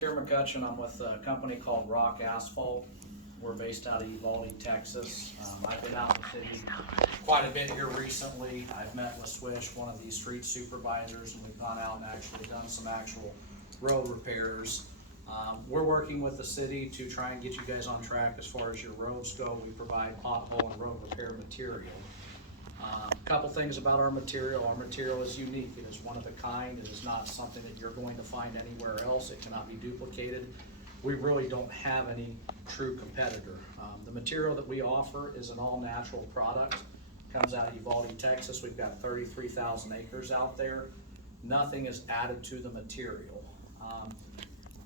Here McCutcheon, I'm with a company called Rock Asphalt. We're based out of Uvalde, Texas. I've been out in the city quite a bit here recently. I've met with Swish, one of these street supervisors, and we've gone out and actually done some actual road repairs. We're working with the city to try and get you guys on track as far as your roads go. We provide pothole and road repair material. Couple things about our material. Our material is unique. It is one of a kind. It is not something that you're going to find anywhere else. It cannot be duplicated. We really don't have any true competitor. The material that we offer is an all-natural product. Comes out of Uvalde, Texas. We've got 33,000 acres out there. Nothing is added to the material.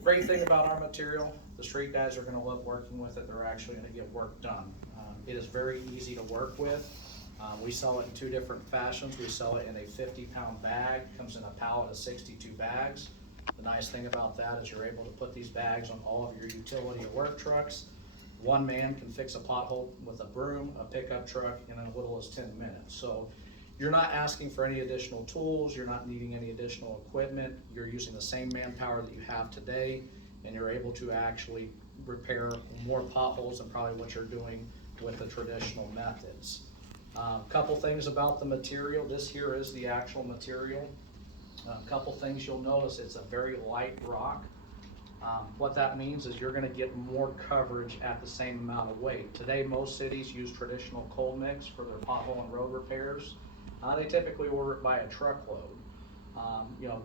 Great thing about our material, the street guys are going to love working with it. They're actually going to get work done. It is very easy to work with. We sell it in two different fashions. We sell it in a 50-pound bag, comes in a pallet of 62 bags. The nice thing about that is you're able to put these bags on all of your utility or work trucks. One man can fix a pothole with a broom, a pickup truck, in as little as 10 minutes. So you're not asking for any additional tools, you're not needing any additional equipment, you're using the same manpower that you have today, and you're able to actually repair more potholes than probably what you're doing with the traditional methods. Couple things about the material. This here is the actual material. Couple things you'll notice, it's a very light rock. What that means is you're going to get more coverage at the same amount of weight. Today, most cities use traditional cold mix for their pothole and road repairs. They typically order it by a truckload.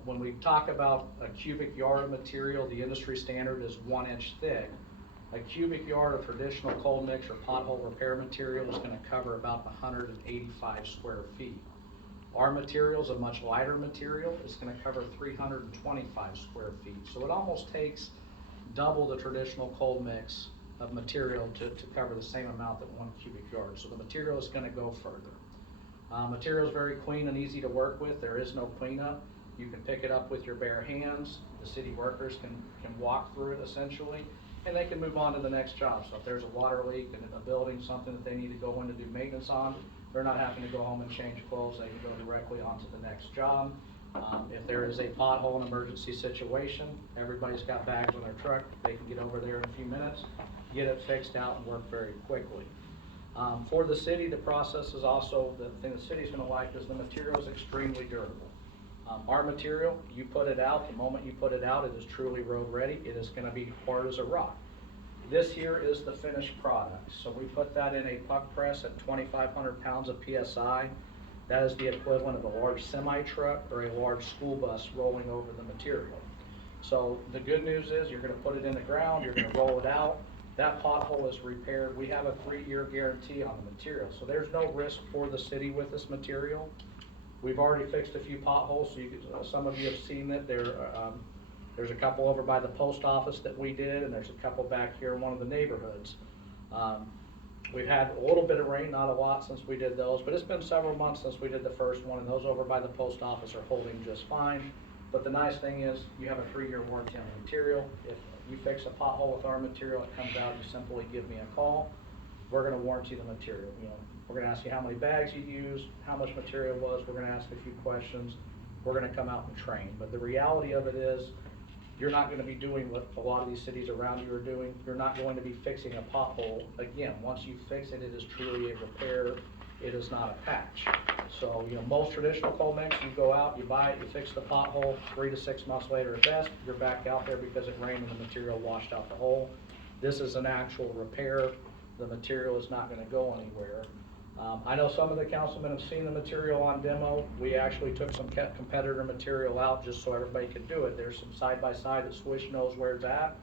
When we talk about a cubic yard of material, the industry standard is 1 inch thick. A cubic yard of traditional cold mix or pothole repair material is going to cover about 185 square feet. Our material is a much lighter material. It's going to cover 325 square feet. So it almost takes double the traditional cold mix of material to cover the same amount that 1 cubic yard. So the material is going to go further. Material is very clean and easy to work with. There is no cleanup. You can pick it up with your bare hands. The city workers can walk through it essentially, and they can move on to the next job. So if there's a water leak in a building, something that they need to go in to do maintenance on, they're not having to go home and change clothes. They can go directly on to the next job. If there is a pothole, an emergency situation, everybody's got bags on their truck. They can get over there in a few minutes, get it fixed out, and work very quickly. For the city, the process is also, the thing the city's going to like is the material is extremely durable. Our material, you put it out, the moment you put it out, it is truly road ready. It is going to be hard as a rock. This here is the finished product. So we put that in a puck press at 2,500 pounds of PSI. That is the equivalent of a large semi truck or a large school bus rolling over the material. So the good news is you're going to put it in the ground, you're going to roll it out. That pothole is repaired. We have a 3-year guarantee on the material. So there's no risk for the city with this material. We've already fixed a few potholes, so some of you have seen it. There's a couple over by the post office that we did, and there's a couple back here in one of the neighborhoods. We've had a little bit of rain, not a lot since we did those, but it's been several months since we did the first one, and those over by the post office are holding just fine. But the nice thing is you have a 3-year warranty on the material. If you fix a pothole with our material, it comes out, you simply give me a call. We're going to warranty the material. We're going to ask you how many bags you used, how much material was. We're going to ask a few questions. We're going to come out and train. But the reality of it is you're not going to be doing what a lot of these cities around you are doing. You're not going to be fixing a pothole. Again, once you fix it, it is truly a repair. It is not a patch. So, most traditional cold mix, you go out, you buy it, you fix the pothole, 3 to 6 months later at best, you're back out there because it rained and the material washed out the hole. This is an actual repair. The material is not going to go anywhere. I know some of the councilmen have seen the material on demo. We actually took some competitor material out just so everybody could do it. There's some side-by-side that Swish knows where it's at.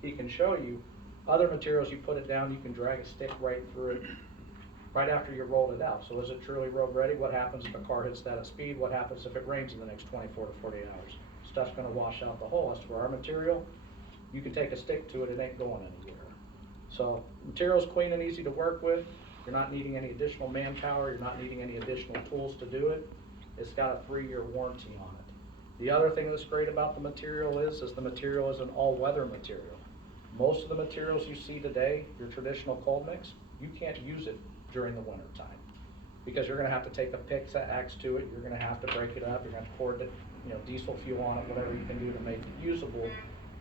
He can show you. Other materials, you put it down, you can drag a stick right through it right after you rolled it out. So is it truly road ready? What happens if a car hits that at speed? What happens if it rains in the next 24 to 48 hours? Stuff's going to wash out the hole. As for our material, you can take a stick to it, it ain't going anywhere. So material's clean and easy to work with. You're not needing any additional manpower. You're not needing any additional tools to do it. It's got a 3-year warranty on it. The other thing that's great about the material is the material is an all-weather material. Most of the materials you see today, your traditional cold mix, you can't use it during the winter time because you're going to have to take a pickaxe to it. You're going to have to break it up. You're going to pour diesel fuel on it, whatever you can do to make it usable.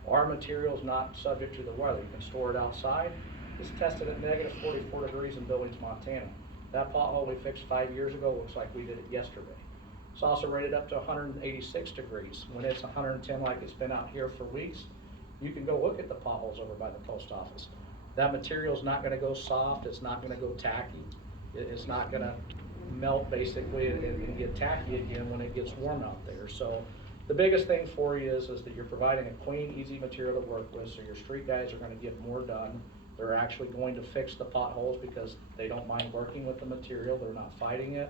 Our material is not subject to the weather. You can store it outside. It's tested at negative 44 degrees in Billings, Montana. That pothole we fixed 5 years ago looks like we did it yesterday. It's also rated up to 186 degrees. When it's 110 like it's been out here for weeks, you can go look at the potholes over by the post office. That material is not gonna go soft, it's not gonna go tacky, it's not gonna melt basically and get tacky again when it gets warm out there. So the biggest thing for you is that you're providing a clean, easy material to work with, so your street guys are gonna get more done. They're actually going to fix the potholes because they don't mind working with the material, they're not fighting it.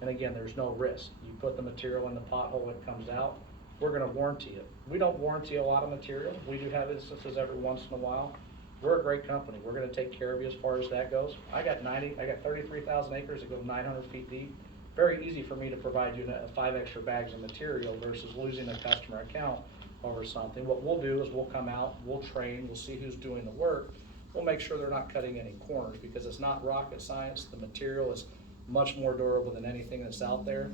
And again, there's no risk. You put the material in the pothole, it comes out, we're gonna warranty it. We don't warranty a lot of material. We do have instances every once in a while. We're a great company. We're gonna take care of you as far as that goes. I got 33,000 acres that go 900 feet deep. Very easy for me to provide you 5 extra bags of material versus losing a customer account over something. What we'll do is we'll come out, we'll train, we'll see who's doing the work. We'll make sure they're not cutting any corners because it's not rocket science. The material is much more durable than anything that's out there.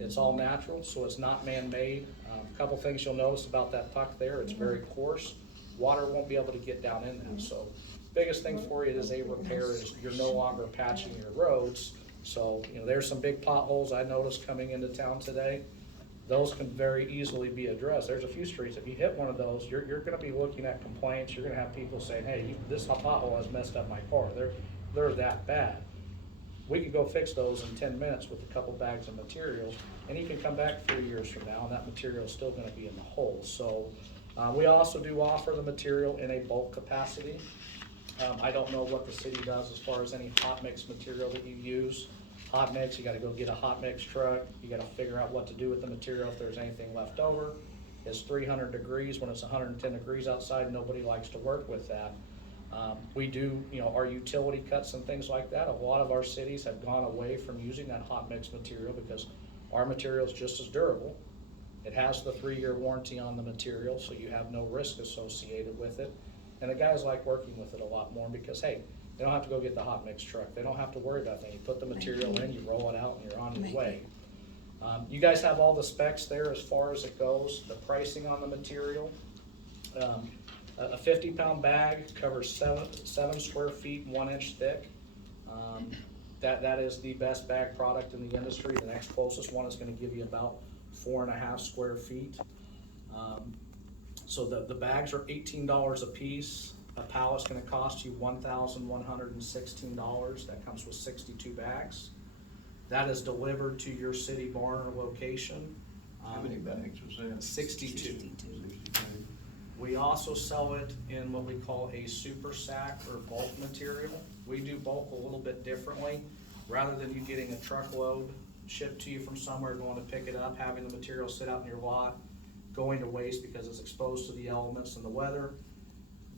It's all natural, so it's not man-made. A couple things you'll notice about that puck there, it's very coarse. Water won't be able to get down in that. So biggest thing for you as a repair is you're no longer patching your roads. So, there's some big potholes I noticed coming into town today. Those can very easily be addressed. There's a few streets, if you hit one of those, you're gonna be looking at complaints. You're gonna have people saying, hey, this pothole has messed up my car. They're that bad. We could go fix those in 10 minutes with a couple bags of materials, and you can come back 3 years from now and that material is still gonna be in the hole. So we also do offer the material in a bulk capacity. I don't know what the city does as far as any hot mix material that you use. Hot mix, you gotta go get a hot mix truck. You gotta figure out what to do with the material if there's anything left over. It's 300 degrees. When it's 110 degrees outside, nobody likes to work with that. We do, our utility cuts and things like that. A lot of our cities have gone away from using that hot mix material because our material is just as durable. It has the 3-year warranty on the material, so you have no risk associated with it. And the guys like working with it a lot more because, hey, they don't have to go get the hot mix truck. They don't have to worry about that. You put the material in, you roll it out, and you're on your way. You guys have all the specs there as far as it goes. The pricing on the material. A 50-pound bag covers 7 square feet, 1 inch thick. That is the best bag product in the industry. The next closest one is going to give you about 4.5 square feet. So the bags are $18 a piece. A pallet's going to cost you $1,116. That comes with 62 bags. That is delivered to your city barn or location. How many bags was that? 62. We also sell it in what we call a super sack or bulk material. We do bulk a little bit differently. Rather than you getting a truckload shipped to you from somewhere, going to pick it up, having the material sit out in your lot, going to waste because it's exposed to the elements and the weather,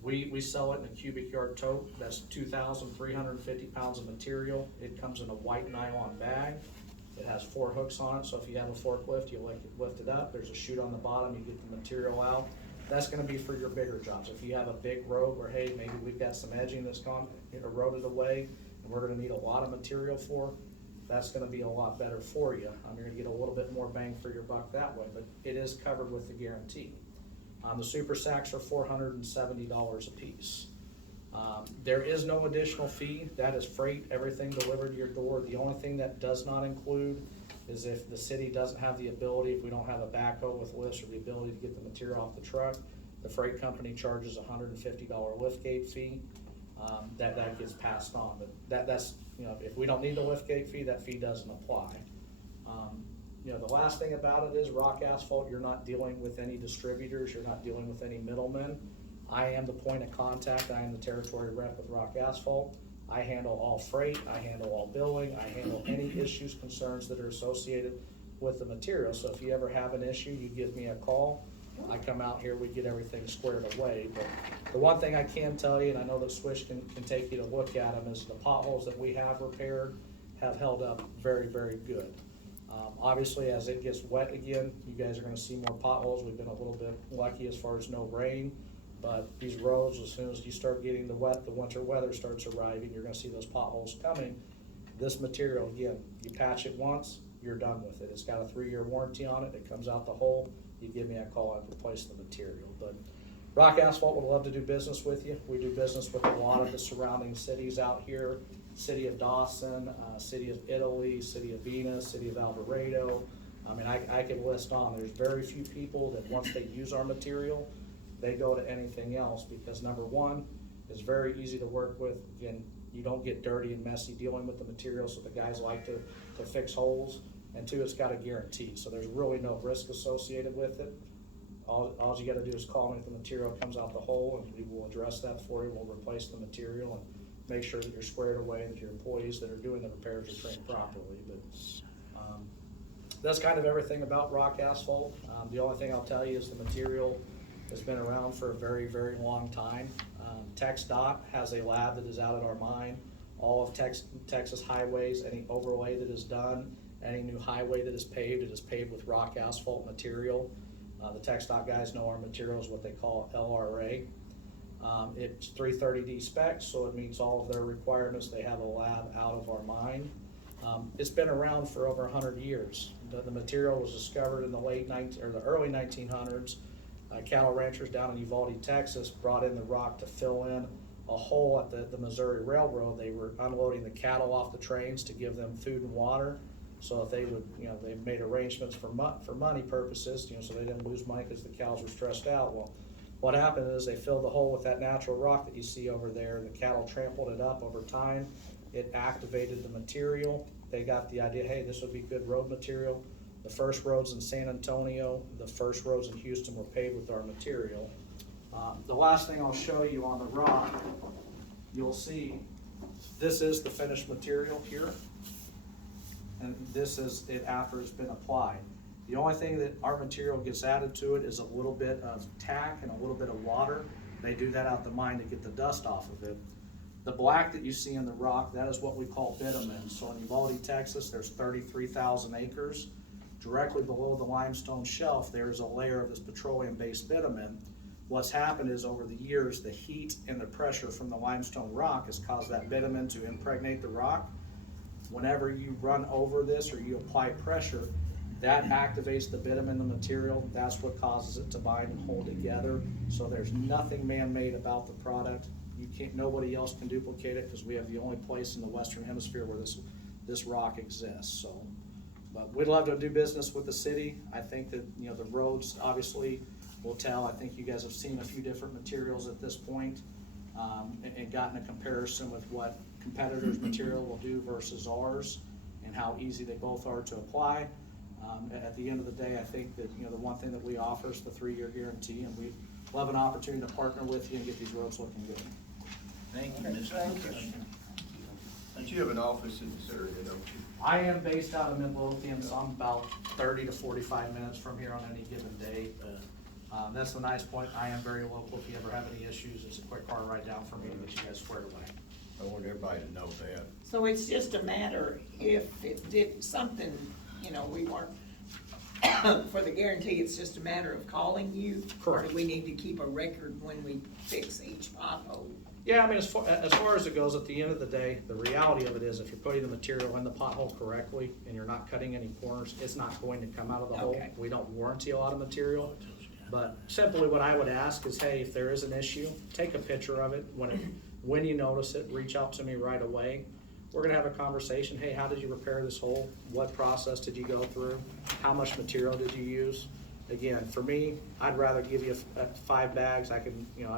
we sell it in a cubic yard tote. That's 2,350 pounds of material. It comes in a white nylon bag. It has 4 hooks on it, so if you have a forklift, you lift it up. There's a chute on the bottom, you get the material out. That's gonna be for your bigger jobs. If you have a big road where, hey, maybe we've got some edging that's gone, eroded away, and we're gonna need a lot of material for, that's gonna be a lot better for you. You're gonna get a little bit more bang for your buck that way, but it is covered with the guarantee. The super sacks are $470 a piece. There is no additional fee. That is freight, everything delivered to your door. The only thing that does not include is if the city doesn't have the ability, if we don't have a backhoe with lifts or the ability to get the material off the truck, the freight company charges a $150 liftgate fee. That gets passed on, but that's, if we don't need the liftgate fee, that fee doesn't apply. The last thing about it is rock asphalt, you're not dealing with any distributors, you're not dealing with any middlemen. I am the point of contact, I am the territory rep with rock asphalt. I handle all freight, I handle all billing, I handle any issues, concerns that are associated with the material. So if you ever have an issue, you give me a call. I come out here, we get everything squared away. But the one thing I can tell you, and I know that Swish can take you to look at them, is the potholes that we have repaired have held up very, very good. Obviously, as it gets wet again, you guys are gonna see more potholes. We've been a little bit lucky as far as no rain. But these roads, as soon as you start getting the winter weather starts arriving, you're gonna see those potholes coming. This material, again, you patch it once, you're done with it. It's got a 3-year warranty on it. It comes out the hole. You give me a call, I'd replace the material. But Rock Asphalt would love to do business with you. We do business with a lot of the surrounding cities out here. City of Dawson, City of Italy, City of Venus, City of Alvarado. I mean, I could list on. There's very few people that once they use our material, they go to anything else because number one, it's very easy to work with. Again, you don't get dirty and messy dealing with the material, so the guys like to fix holes. And two, it's got a guarantee, so there's really no risk associated with it. All you gotta do is call me if the material comes out the hole, and we will address that for you. We'll replace the material and make sure that you're squared away, that your employees that are doing the repairs are trained properly. But that's kind of everything about Rock Asphalt. The only thing I'll tell you is the material has been around for a very, very long time. TxDOT has a lab that is out at our mine. All of Texas highways, any overlay that is done, any new highway that is paved, it is paved with rock asphalt material. The TxDOT guys know our material is what they call LRA. It's 330D specs, so it meets all of their requirements. They have a lab out of our mine. It's been around for over 100 years. The material was discovered in the early 1900s. Cattle ranchers down in Uvalde, Texas, brought in the rock to fill in a hole at the Missouri Railroad. They were unloading the cattle off the trains to give them food and water. So if they would, they made arrangements for money purposes, so they didn't lose money because the cows were stressed out. Well, what happened is they filled the hole with that natural rock that you see over there. The cattle trampled it up over time. It activated the material. They got the idea, hey, this would be good road material. The first roads in San Antonio, the first roads in Houston were paved with our material. The last thing I'll show you on the rock, you'll see this is the finished material here. And this is it after it's been applied. The only thing that our material gets added to it is a little bit of tack and a little bit of water. They do that out the mine to get the dust off of it. The black that you see in the rock, that is what we call bitumen. So in Uvalde, Texas, there's 33,000 acres. Directly below the limestone shelf, there's a layer of this petroleum-based bitumen. What's happened is over the years, the heat and the pressure from the limestone rock has caused that bitumen to impregnate the rock. Whenever you run over this or you apply pressure, that activates the bitumen, the material. That's what causes it to bind and hold together. So there's nothing man-made about the product. Nobody else can duplicate it because we have the only place in the Western Hemisphere where this rock exists. So, but we'd love to do business with the city. I think that the roads obviously will tell. I think you guys have seen a few different materials at this point, and gotten a comparison with what competitors' material will do versus ours, and how easy they both are to apply. At the end of the day, I think that the one thing that we offer is the 3-year guarantee, and we'd love an opportunity to partner with you and get these roads looking good. Thank you, Mr. Lucas. But you have an office in this area, don't you? I am based out of Midlothian, so I'm about 30 to 45 minutes from here on any given day. That's the nice point. I am very local. If you ever have any issues, it's a quick car ride down for me to get you guys squared away. I want everybody to know that. So it's just a matter, if it did something, we weren't, for the guarantee, it's just a matter of calling you? Or Correct. do we need to keep a record when we fix each pothole? Yeah, I mean, as far as it goes, at the end of the day, the reality of it is if you're putting the material in the pothole correctly and you're not cutting any corners, it's not going to come out of the hole. Okay. We don't warranty a lot of material. But simply what I would ask is, hey, if there is an issue, take a picture of it. When you notice it, reach out to me right away. We're gonna have a conversation. Hey, how did you repair this hole? What process did you go through? How much material did you use? Again, for me, I'd rather give you 5 bags. I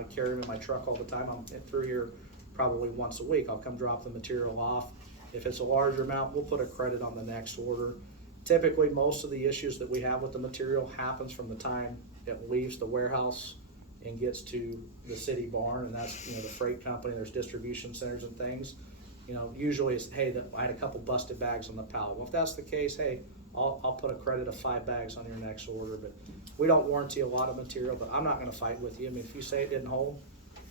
carry them in my truck all the time. I'm through here probably once a week. I'll come drop the material off. If it's a larger amount, we'll put a credit on the next order. Typically, most of the issues that we have with the material happens from the time it leaves the warehouse and gets to the city barn, and that's the freight company. There's distribution centers and things. Usually it's, hey, I had a couple busted bags on the pallet. Well, if that's the case, hey, I'll put a credit of 5 bags on your next order. But we don't warranty a lot of material, but I'm not gonna fight with you. I mean, if you say it didn't hold,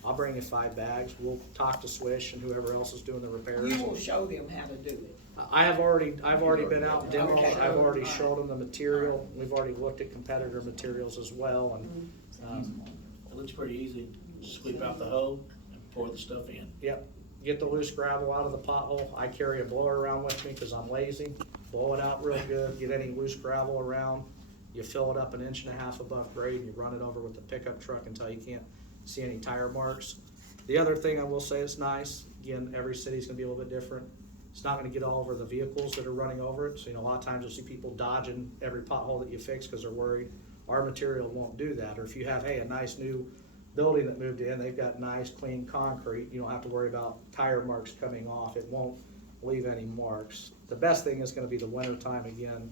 I'll bring you 5 bags. We'll talk to Swish and whoever else is doing the repairs. You will show them how to do it. I've already been out and demoed. Okay. I've already showed them the material. We've already looked at competitor materials as well, and It looks pretty easy. Sweep out the hole and pour the stuff in. yep. Get the loose gravel out of the pothole. I carry a blower around with me because I'm lazy. Blow it out real good. Get any loose gravel around. You fill it up 1.5 inches above grade, and you run it over with the pickup truck until you can't see any tire marks. The other thing I will say is nice, again, every city's gonna be a little bit different. It's not gonna get all over the vehicles that are running over it, so a lot of times you'll see people dodging every pothole that you fix because they're worried. Our material won't do that, or if you have, hey, a nice new building that moved in, they've got nice clean concrete, you don't have to worry about tire marks coming off, it won't leave any marks. The best thing is gonna be the winter time again.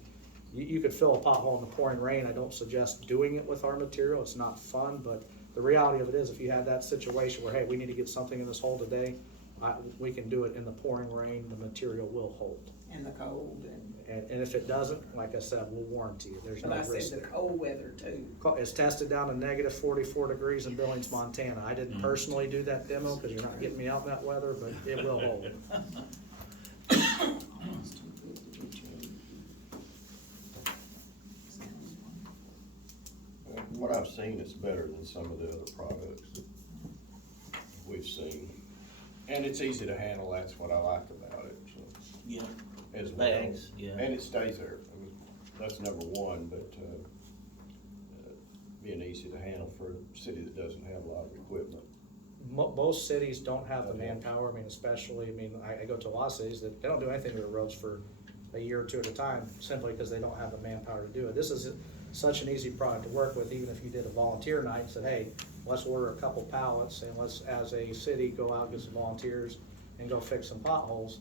You could fill a pothole in the pouring rain, I don't suggest doing it with our material, it's not fun, but the reality of it is if you have that situation where, hey, we need to get something in this hole today, we can do it in the pouring rain, the material will hold. In the cold And if it doesn't, like I said, we'll warranty it, there's no but I risk said the there. cold weather too. It's tested down to negative 44 degrees in Billings, Montana. I didn't personally do that demo because you're not getting me out in that weather, but it will hold. From what I've seen, it's better than some of the other products we've seen. And it's easy to handle, that's what I like about it, so, Yeah. as well. Bags, yeah. And it stays there, I mean, that's number one, but, being easy to handle for a city that doesn't have a lot of equipment. Most cities don't have the manpower, especially, I go to a lot of cities that they don't do anything to the roads for a year or two at a time, simply because they don't have the manpower to do it. This is such an easy product to work with, even if you did a volunteer night and said, hey, let's order a couple pallets and let's, as a city, go out and get some volunteers and go fix some potholes.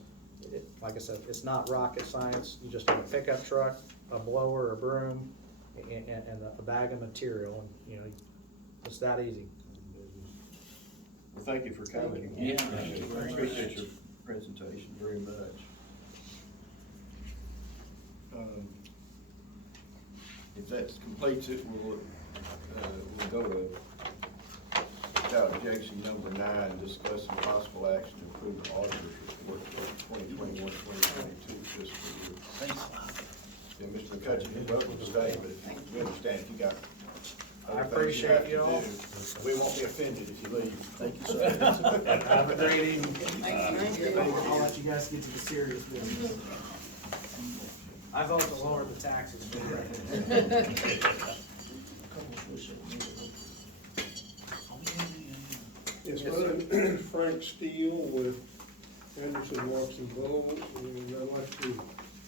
Like I said, it's not rocket science, you just have a pickup truck, a blower, a broom, and a bag of material, and it's that easy. Well, thank you for coming. Yeah. I appreciate your presentation very much. If that completes it, we'll go to, without objection, number 9, discuss some possible action to approve the auditor's report for 2021-2022 fiscal year. Thanks. Yeah, Mr. McCutcheon, you're welcome to stay, but we understand if you got I other things you have appreciate you to all. do. We won't be offended if you leave. Thank you, sir. Have a great evening. Thank you. I'll let you guys get to the serious business. I vote to lower the taxes for the Yes, my name is Frank Steele with Anderson, Watson, Bowles, and I'd like to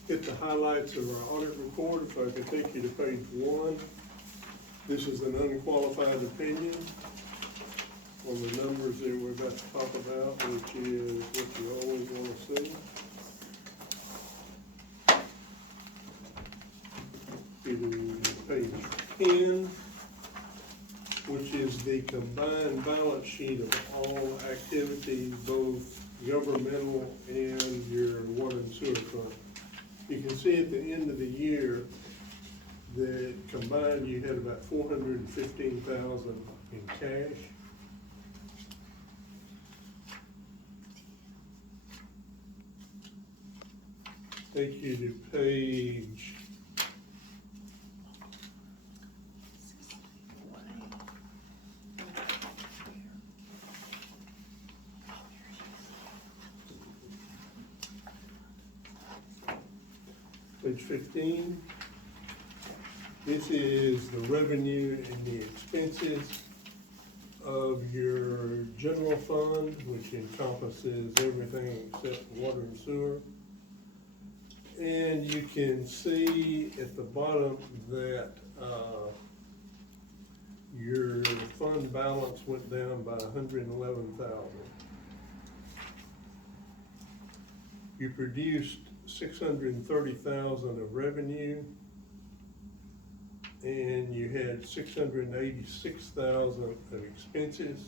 hit the highlights of our audit report. If I could take you to page 1. This is an unqualified opinion on the numbers that we're about to talk about, which is what you always want to see. To page 10, which is the combined balance sheet of all activities, both governmental and your water and sewer fund. You can see at the end of the year that combined you had about $415,000 in cash. Take you to page 15. This is the revenue and the expenses of your general fund, which encompasses everything except water and sewer. And you can see at the bottom that your fund balance went down by $111,000. You produced $630,000 of revenue, and you had $686,000 of expenses,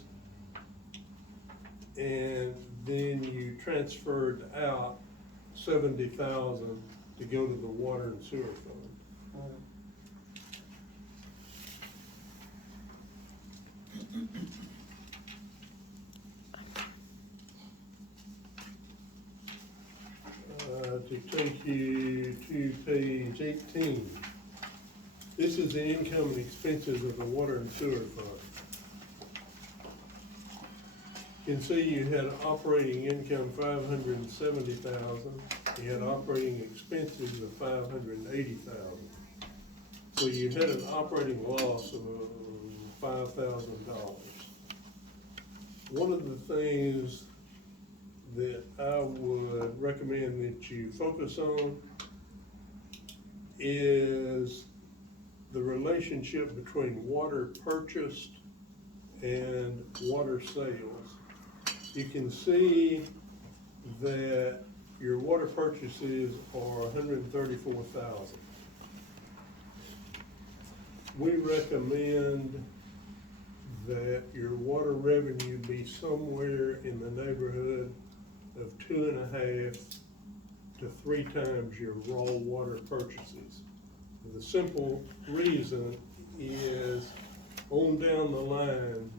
and then you transferred out $70,000 to go to the water and sewer fund. To take you to page 18. This is the income and expenses of the water and sewer fund. You can see you had operating income $570,000. You had operating expenses of $580,000. So you had an operating loss of $5,000. one of the things that I would recommend that you focus on is the relationship between water purchased and water sales. You can see that your water purchases are 134,000. We recommend that your water revenue be somewhere in the neighborhood of 2.5 to 3 times your raw water purchases. The simple reason is, on down the line,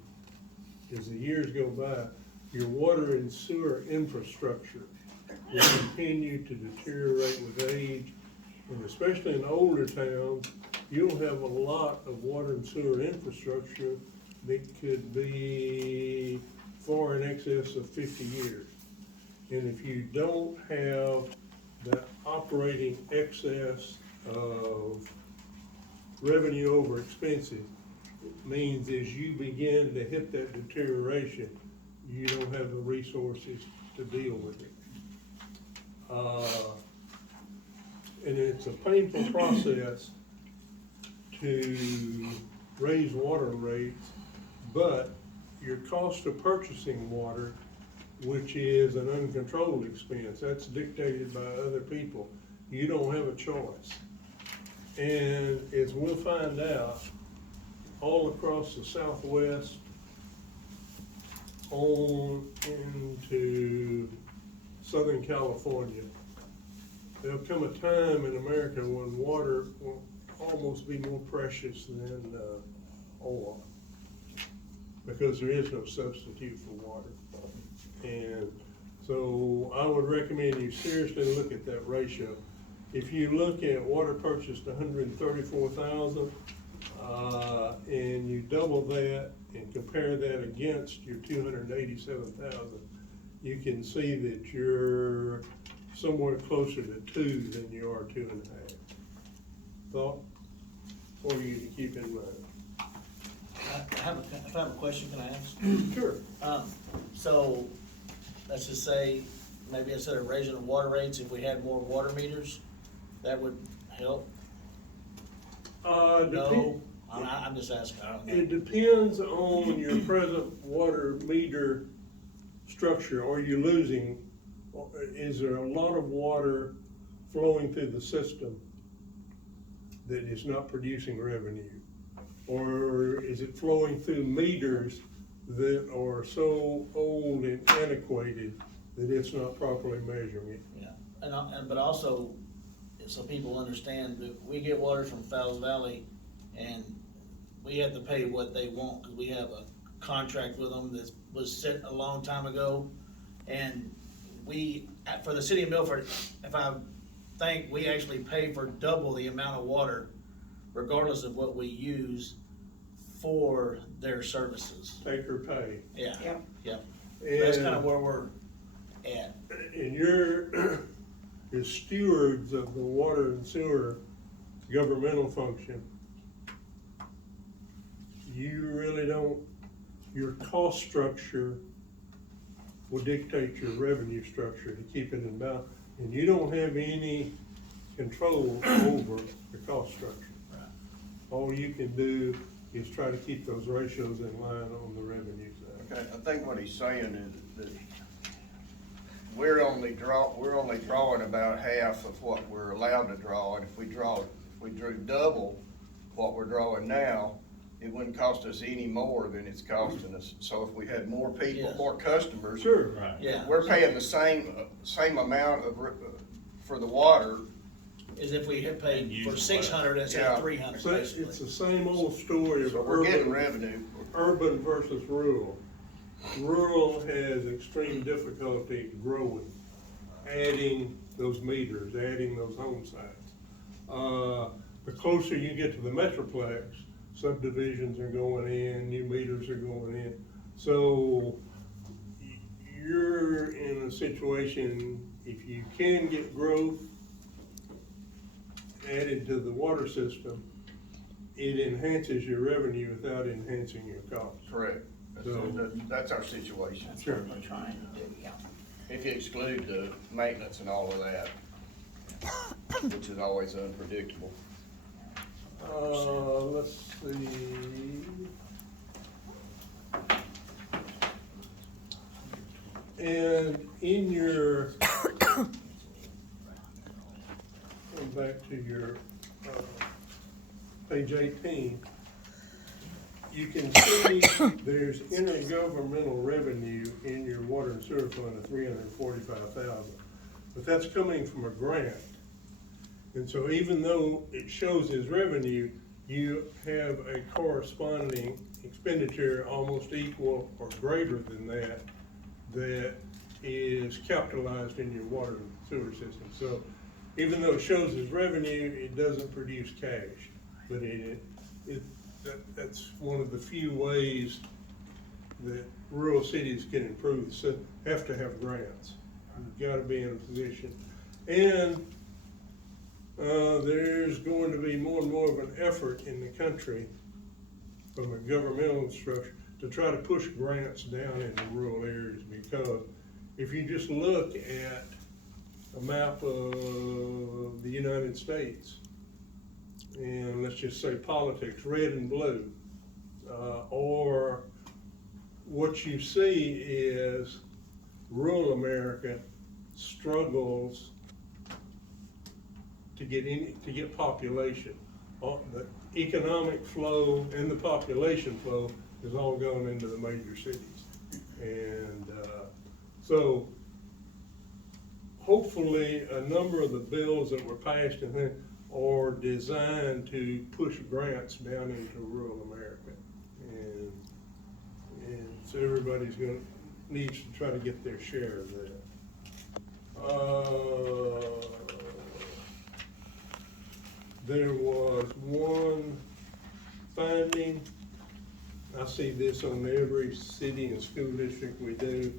as the years go by, your water and sewer infrastructure will continue to deteriorate with age, and especially in older towns, you'll have a lot of water and sewer infrastructure that could be far in excess of 50 years. And if you don't have the operating excess of revenue over expenses, it means as you begin to hit that deterioration, you don't have the resources to deal with it. And it's a painful process to raise water rates, but your cost of purchasing water, which is an uncontrolled expense, that's dictated by other people. You don't have a choice. And as we'll find out, all across the Southwest, on into Southern California, there'll come a time in America when water will almost be more precious than oil, because there is no substitute for water. And so I would recommend you seriously look at that ratio. If you look at water purchased 134,000, and you double that and compare that against your 287,000, you can see that you're somewhere closer to 2 than you are 2.5. Thought? What do you need to keep in mind? I have a question, can I ask? Sure. So, let's just say, maybe instead of raising the water rates, if we had more water meters, that would help? No, I'm just asking, I don't know. It depends on your present water meter structure. Are you losing, is there a lot of water flowing through the system that is not producing revenue? Or is it flowing through meters that are so old and antiquated that it's not properly measuring it? Yeah, but also, so people understand that we get water from Fowles Valley, and we have to pay what they want, because we have a contract with them that was set a long time ago. And we, for the city of Milford, if I think, we actually pay for double the amount of water, regardless of what we use for their services. Take or pay. Yeah, Yep. yeah. That's kind of where we're at. And you're, as stewards of the water and sewer governmental function, you really don't, your cost structure will dictate your revenue structure to keep it in balance. And you don't have any control over the cost structure. Right. All you can do is try to keep those ratios in line on the revenue side. Okay, I think what he's saying is that we're only drawing about half of what we're allowed to draw, and if we drew double what we're drawing now, it wouldn't cost us any more than it's costing us. So if we had more people, Yes. more customers, Sure. Right. Yeah. we're paying the same amount of for the water. Is if we had paid And for use 600 instead Yeah. of 300, So it's basically. the same old story of So we're getting urban, revenue. urban versus rural. Rural has extreme difficulty growing, adding those meters, adding those home sites. The closer you get to the metroplex, subdivisions are going in, new meters are going in. So you're in a situation, if you can get growth added to the water system, it enhances your revenue without enhancing your costs. Correct. That's our situation. That's Sure. what we're trying to do, yeah. If you exclude the maintenance and all of that, which is always unpredictable. Let's see. And in your, going back to your, page 18, you can see there's intergovernmental revenue in your water and sewer fund of $345,000. But that's coming from a grant. And so even though it shows as revenue, you have a corresponding expenditure almost equal or greater than that, that is capitalized in your water and sewer system. So even though it shows as revenue, it doesn't produce cash. But that's one of the few ways that rural cities can improve, so have to have grants. You've gotta be in a position. And there's going to be more and more of an effort in the country from a governmental structure to try to push grants down into rural areas, because if you just look at a map of the United States, and let's just say politics, red and blue, or what you see is rural America struggles to get population. The economic flow and the population flow is all going into the major cities. And so hopefully a number of the bills that were passed and then are designed to push grants down into rural America. And so everybody's needs to try to get their share of that. There was one finding, I see this on every city and school district we do,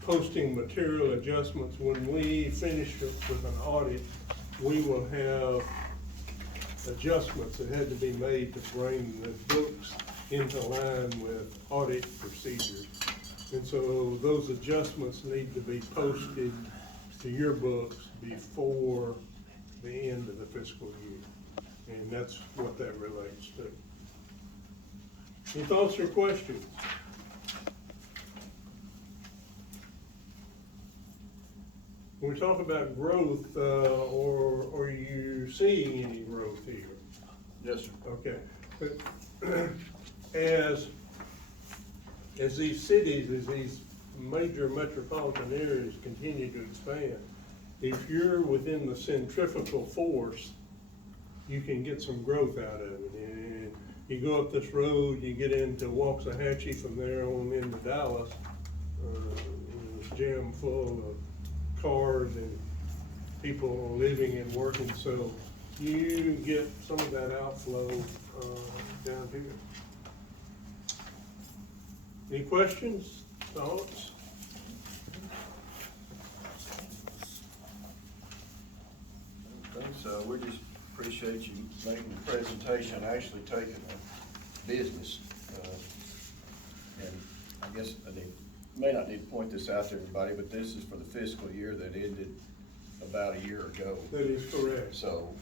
posting material adjustments. When we finish with an audit, we will have adjustments that had to be made to bring the books into line with audit procedures. And so those adjustments need to be posted to your books before the end of the fiscal year. And that's what that relates to. Any thoughts or questions? When we talk about growth, or are you seeing any growth here? Yes, sir. Okay. As these cities, as these major metropolitan areas continue to expand, if you're within the centrifugal force, you can get some growth out of it. And you go up this road, you get into Waxahachie, from there on into Dallas, it's jammed full of cars and people living and working, so you get some of that outflow down here. Any questions, thoughts? I think so. We just appreciate you making the presentation, actually taking a business. And I guess may not need to point this out to everybody, but this is for the fiscal year that ended about a year ago. That is correct. So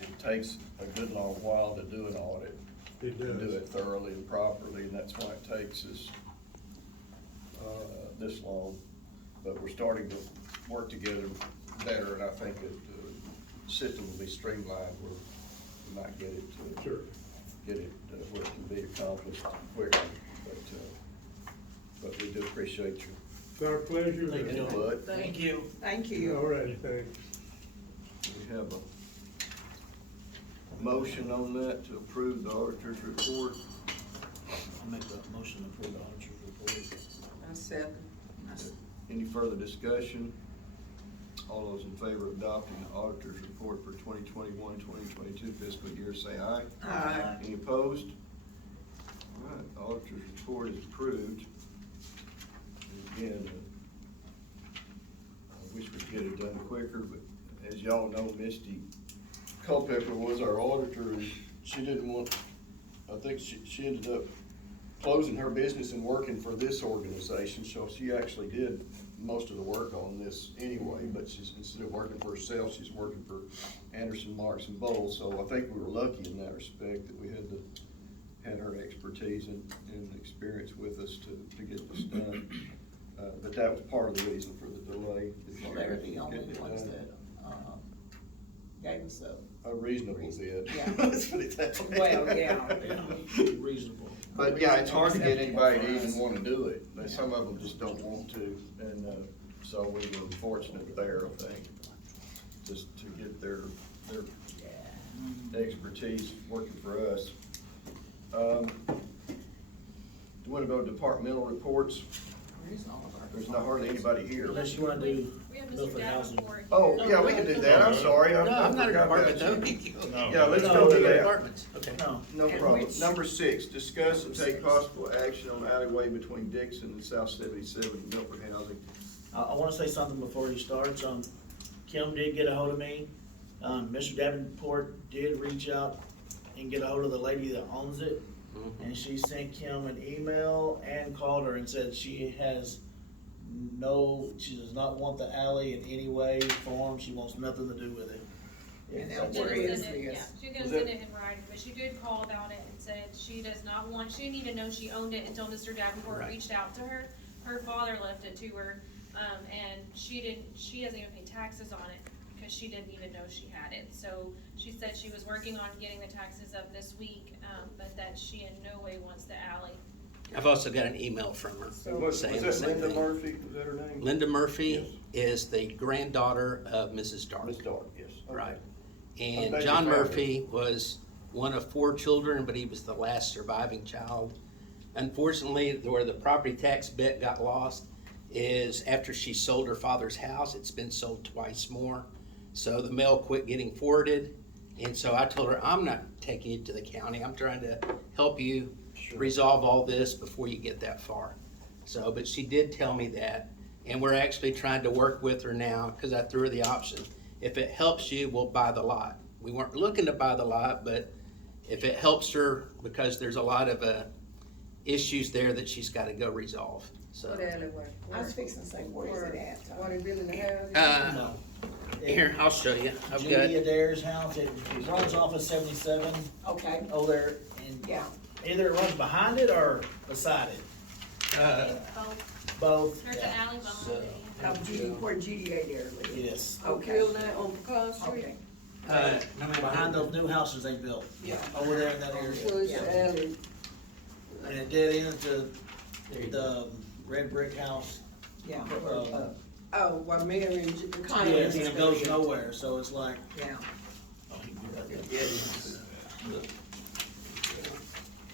it takes a good long while to do an audit. It To do does. it thoroughly and properly, and that's why it takes us this long. But we're starting to work together better, and I think that the system will be streamlined where we might get it Sure. where it can be accomplished quickly. But we do appreciate you. It's our pleasure. Thank you. input. Thank you. Thank you. All righty, thanks. We have a motion on that to approve the auditor's report. I'll make that motion to approve the auditor's report. I second. Any further discussion? All those in favor of adopting the auditor's report for 2021-2022 fiscal year, say aye. Aye. Any opposed? All right, the auditor's report is approved. And again, I wish we could get it done quicker, but as y'all know, Misty Culpepper was our auditor, and she didn't want I think she ended up closing her business and working for this organization, so she actually did most of the work on this anyway, but she's, instead of working for herself, she's working for Anderson, Marks and Bowles, so I think we were lucky in that respect that we had her expertise and experience with us to get this done. But that was part of the reason for the delay. Well, they're the only ones that, gave us A reasonable bid. Yeah. Let's put it that way. well, yeah. Yeah, reasonable. But yeah, it's hard to get anybody to even wanna do it, but some of them just don't want to, and, so we were fortunate there, I think, just to get their expertise working for us. Do you wanna go to departmental reports? There's not hardly anybody here. Unless you wanna do We have Mr. Milford Housing. Davenport. Oh, yeah, we can do that, I'm sorry. I I'm not a forgot department that. though. Yeah, let's No, go to we that. Departments, okay. No, No And problem. which- Number 6, discuss and take possible action on alleyway between Dixon and South 77 in Milford Housing. I wanna say something before he starts. Kim did get a hold of me. Mr. Davenport did reach out and get a hold of the lady that owns it. And she sent Kim an email and called her and said she does not want the alley in any way, form. She wants nothing to do with it. And She now was where gonna is send it- this? Yeah, she was gonna Was send it- it in writing, but she did call about it and said she does not want, she didn't even know she owned it until Mr. Davenport Right. reached out to her. Her father left it to her, and she doesn't even pay taxes on it, because she didn't even know she had it. So she said she was working on getting the taxes up this week, but that she in no way wants the alley. I've also got an email from her Was saying the that same Linda thing. Murphy, was that her name? Linda Murphy is the granddaughter of Mrs. Dark. Miss Dark, yes. Okay. Right. I'm And glad you John found her. Murphy was one of 4 children, but he was the last surviving child. Unfortunately, where the property tax bet got lost is after she sold her father's house, it's been sold twice more. So the mail quit getting forwarded. And so I told her, I'm not taking you to the county. I'm trying to help you resolve all this before you get that far. So, but she did tell me that. And we're actually trying to work with her now because I threw her the option. If it helps you, we'll buy the lot. We weren't looking to buy the lot, but if it helps her, because there's a lot of issues there that she's got to go resolve. So What alleyway? I was fixing to say, where is it at? What they building the house? Uh, here, I'll show you. I've Judy got, Adair's house, it runs off of 77 Okay, over there, and yeah, either it runs behind it or beside it, Both, both. there's an alley behind So- it. where GDA there lives. Yes, Okay. Building that on Pecan Street? Okay, behind those new houses they built, yeah. over there in that area. So it's the alley. And it dead ends to the red brick house. Yeah, Oh, while Mary and Kind of. Yes, and it goes nowhere, so it's like. yeah.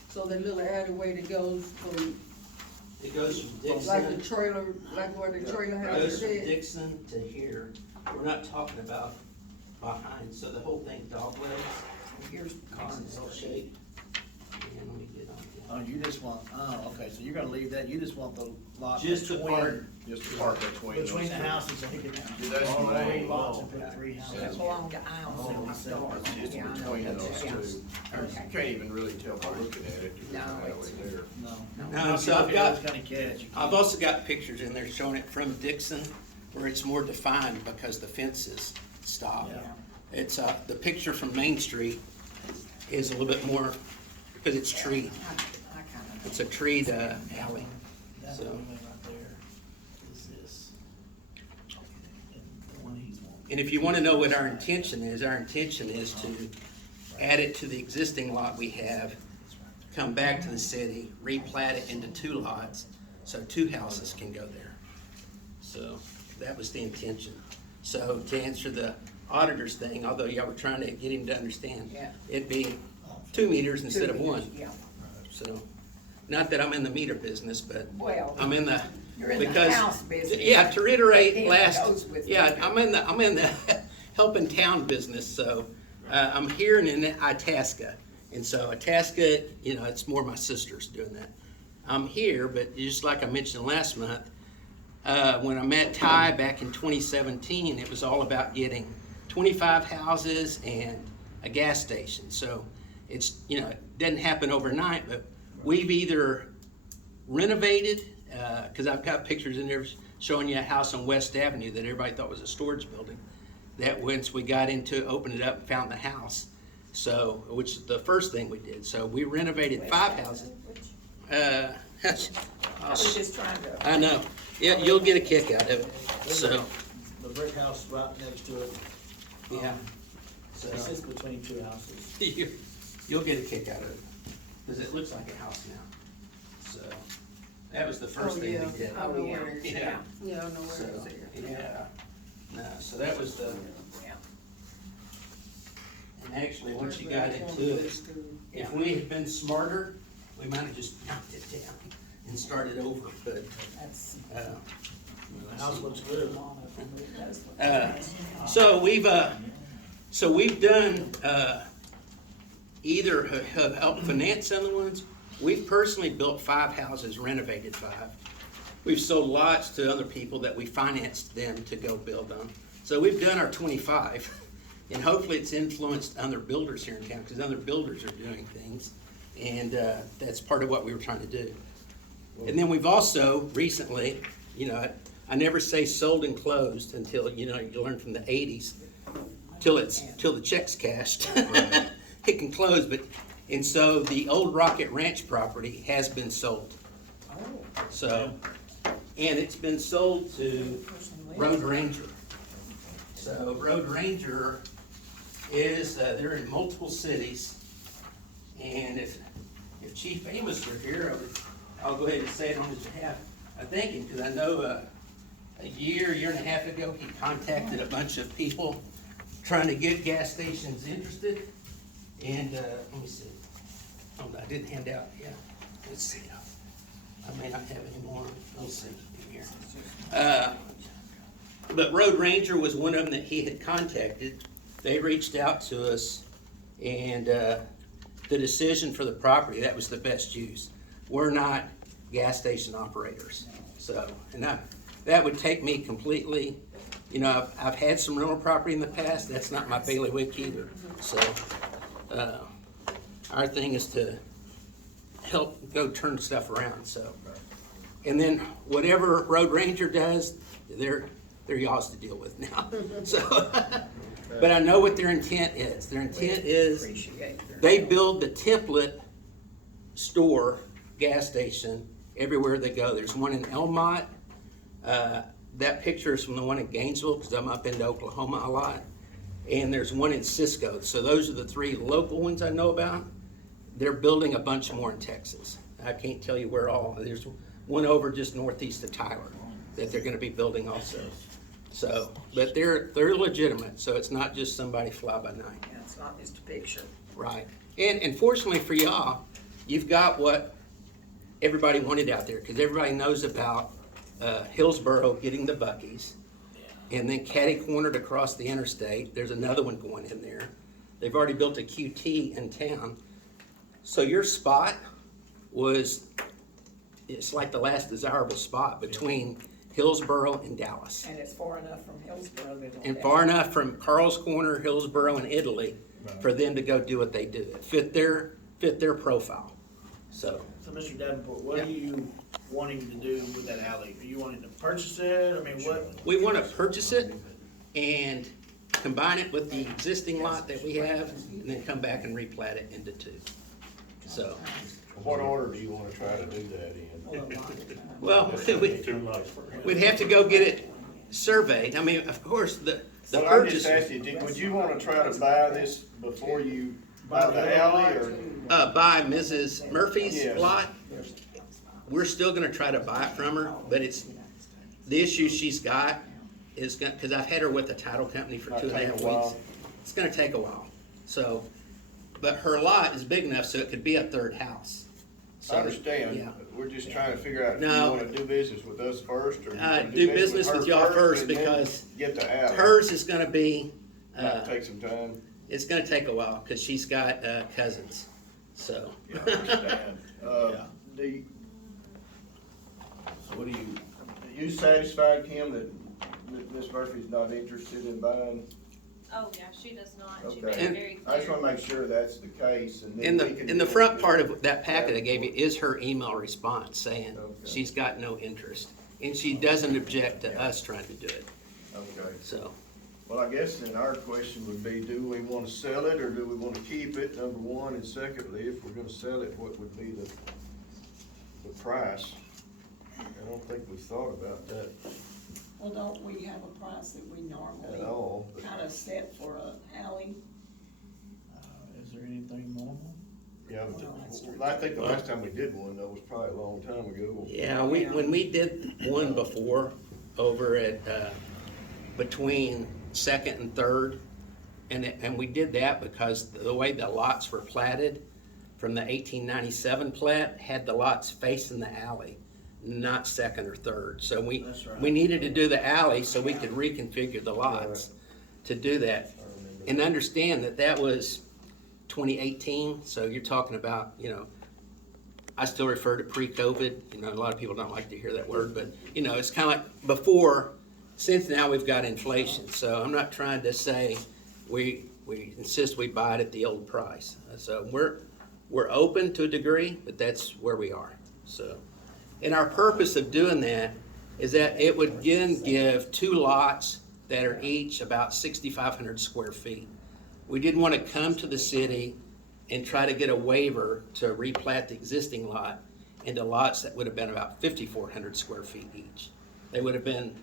So the little alleyway that goes from, it goes from like the Dixon, trailer, like where the trailer house goes is from at? Dixon to here. We're not talking about behind, so the whole thing dog legs, Here's car's L shaped. And let me get on Oh, you just want, okay, so you're gonna leave that, you just want the lot Just the between, part, Just the part between those between the two. houses, so he can. Yeah, that's all the three main- lots and put 3 houses. That belong to Isles and Oh, Dark. It's Yeah, I know between that's- those yeah. two. Okay. You can't even really tell by looking at it. No, There's an alley there. No. No, so I've got- It's gonna catch. You I've can't- also got pictures in there showing it from Dixon, where it's more defined because the fences stop. Yeah. It's, the picture from Main Street is a little bit more, because it's treed. I kinda know. It's a treed, alley. That So- one right there is this. And the one he's wanting. And if you wanna know what our intention is to add it to the existing lot we have, come back to the city, replat it into 2 lots, so 2 houses can go there. So, that was the intention. So, to answer the auditor's thing, although y'all were trying to get him to understand, Yeah. it'd be 2 meters instead of 1. Yeah, So, not that I'm in the meter business, but well, I'm in the, you're in the because, house business. yeah, to reiterate But it last, goes with yeah, it. I'm in the helping town business, so, I'm here and in Itasca. And so Itasca, you know, it's more my sisters doing that. I'm here, but just like I mentioned last month, when I met Ty back in 2017, it was all about getting 25 houses and a gas station. So it's, you know, doesn't happen overnight, but we've either renovated, cause I've got pictures in there showing you a house on West Avenue that everybody thought was a storage building. That once we got into, opened it up, and found the house. So, which is the first thing we did. So we renovated 5 houses. I was just trying to. I know. Yeah, you'll get a kick out of it. So, The brick house right next to it. yeah. It So sits between two houses. you'll get a kick out of it because it looks like a house now. So that was the first Oh, thing yeah. we did. I know where it is. Yeah. Yeah, I know where So, it is. yeah. No, so that was the, Yeah. and actually, once you got into it, if we had been smarter, we might have just knocked it down and started over, but, That's. The house looks good. so we've done, either have helped finance other ones. We've personally built 5 houses, renovated 5. We've sold lots to other people that we financed them to go build them. So we've done our 25, and hopefully it's influenced other builders here in town, because other builders are doing things, and that's part of what we were trying to do. And then we've also recently, you know, I never say sold and closed until, you know, you learn from the 80s, till the check's cashed. It can close, but, and so the old Rocket Ranch property has been sold. So, and it's been sold to Road Ranger. So Road Ranger is, they're in multiple cities, and if Chief Amos were here, I'll go ahead and say it on his behalf. I thank him, because I know a year and a half ago, he contacted a bunch of people trying to get gas stations interested, and, let me see. Oh, I didn't hand out, yeah, let's see. I may not have any more, we'll see in here. But Road Ranger was one of them that he had contacted. They reached out to us, and the decision for the property, that was the best use. We're not gas station operators. So, and that would take me completely, you know, I've had some rental property in the past, that's not my bailiwick either. So, our thing is to help go turn stuff around, so. And then whatever Road Ranger does, they're y'all's to deal with now. So, but I know what their intent is. Their intent is, they build the template store, gas station, everywhere they go. There's one in Elmont. That picture is from the one in Gainesville, because I'm up into Oklahoma a lot. And there's one in Cisco. So those are the 3 local ones I know about. They're building a bunch more in Texas. I can't tell you where all. There's one over just northeast of Tyler that they're gonna be building also. So, but they're legitimate, so it's not just somebody fly by night. Yeah, it's not just a picture. Right. And fortunately for y'all, you've got what everybody wanted out there, because everybody knows about Hillsboro getting the Buc-ee's, and then catty cornered across the interstate, there's another one going in there. They've already built a QT in town. So your spot it's like the last desirable spot between Hillsboro and Dallas. And it's far enough from Hillsboro. They don't And have- far enough from Carl's Corner, Hillsboro, and Italy for them to go do what they do. It fit their profile. So, So, Mr. Davenport, what are you wanting to do with that alley? Are you wanting to purchase it? I mean, what? we want to purchase it and combine it with the existing lot that we have, and then come back and replat it into 2. So, What order do you wanna try to do that in? well, we'd have to go get it surveyed. I mean, of course, the So I'm just purchase, asking, would you wanna try to buy this before you buy the alley, or? by Mrs. Murphy's Yes. lot. We're still gonna try to buy it from her, but the issue she's got is because I've had her with the title company for Might 2.5 take a weeks. while. It's gonna take a while, so, but her lot is big enough so it could be a 3rd house. So, I understand, yeah. we're just trying to figure out if you No. wanna do business with us first, or you wanna do business with her y'all first, and then because get the alley. Hers is gonna be, Might take some time. it's gonna take a while, because she's got cousins, so. Yeah, I understand. What are you satisfied, Kim, that Ms. Murphy's not interested in buying Oh, yeah, she does not. She made Okay. it very I just clear. wanna make sure that's the case, and then In we can. the, in the front part of that packet I gave you is her email response saying Okay. she's got no interest. And she doesn't object to us trying to do it, Okay. so. Well, I guess then our question would be, do we wanna sell it, or do we wanna keep it, number one, and secondly, if we're gonna sell it, what would be the price? I don't think we thought about that Well, don't we have a price that we normally at all, but, kinda set for a alley? Is there anything normal? yeah, Well, that's true. but I think the last time we did one, though, was probably a long time ago. Yeah, when we did one before over at, between Second and Third, and we did that because the way the lots were platted from the 1897 plat had the lots facing the alley, not Second or Third. So That's right. we needed to do the alley so we could reconfigure the lots to do that. I remember. And understand that that was 2018, so you're talking about, you know, I still refer to pre-COVID. You know, a lot of people don't like to hear that word, but, you know, it's kind of like before, since now we've got inflation. So I'm not trying to say we insist we buy it at the old price. So we're open to a degree, but that's where we are, so. And our purpose of doing that is that it would again give two lots that are each about 6,500 square feet. We didn't want to come to the city and try to get a waiver to replat the existing lot into lots that would have been about 5,400 square feet each. They would have been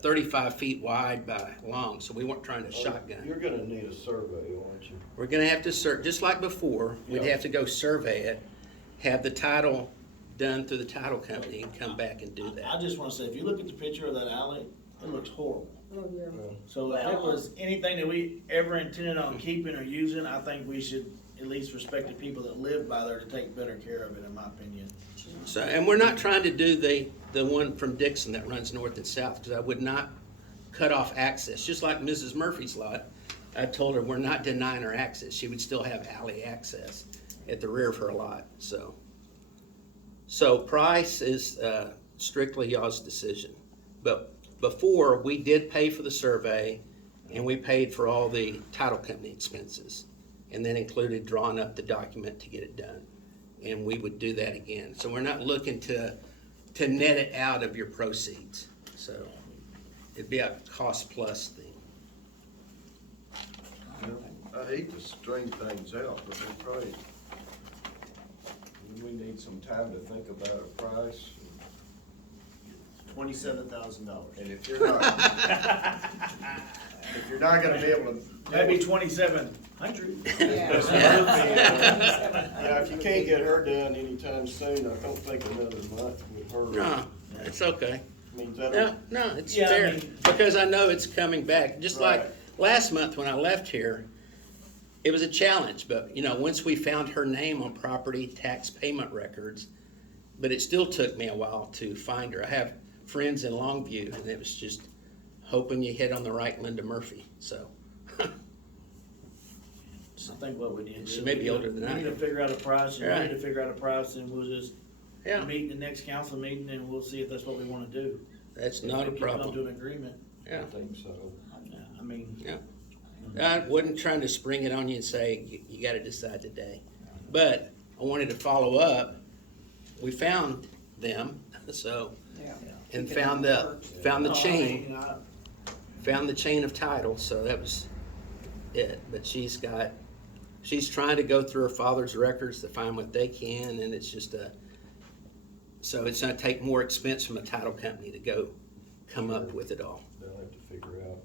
35 feet wide by long, so we weren't trying to shotgun. You're gonna need a survey, aren't you? We're gonna have to just like before, we'd Yeah. have to go survey it, have the title done through the title company and come back and do I that. just wanna say, if you look at the picture of that alley, it looks horrible. Oh, yeah. So if it was anything that we ever intended on keeping or using, I think we should at least respect the people that live by there to take better care of it, in my opinion. So, and we're not trying to do the one from Dixon that runs north and south, because I would not cut off access, just like Mrs. Murphy's lot. I told her we're not denying her access, she would still have alley access at the rear of her lot, so. So price is strictly y'all's decision. But before, we did pay for the survey and we paid for all the title company expenses. And then included drawing up the document to get it done. And we would do that again. So we're not looking to net it out of your proceeds. So it'd be a cost plus thing. I hate to string things out, but we probably, we need some time to think about a price. $27,000. And if you're not, if you're not gonna be able to. That'd be 2,700. Yeah. Yeah, if you can't get her done anytime soon, I don't think another month would hurt. No, it's okay. Means that. No, it's Yeah, I fair, mean- because I know it's coming back. Just like Right. last month when I left here, it was a challenge, but, you know, once we found her name on property tax payment records, but it still took me a while to find her. I have friends in Longview, and it was just hoping you hit on the right Linda Murphy, so. I think what we need to do. She may be older than I We need am. to figure out a price, and we Right. need to figure out a price, and we'll just Yeah, meet the next council meeting, and we'll see if that's what we wanna do. that's not a If we can come to problem. an agreement, I Yeah, think so. yeah, I mean, yeah. I wasn't trying to spring it on you and say, you gotta decide today. But I wanted to follow up. We found them, so, Yeah. and Keep it found in the, works. found the no, I chain, mean, found the chain of title, so that was it. But she's trying to go through her father's records to find what they can, and it's just so it's gonna take more expense from a title company to come up with it all. They'll have to figure out.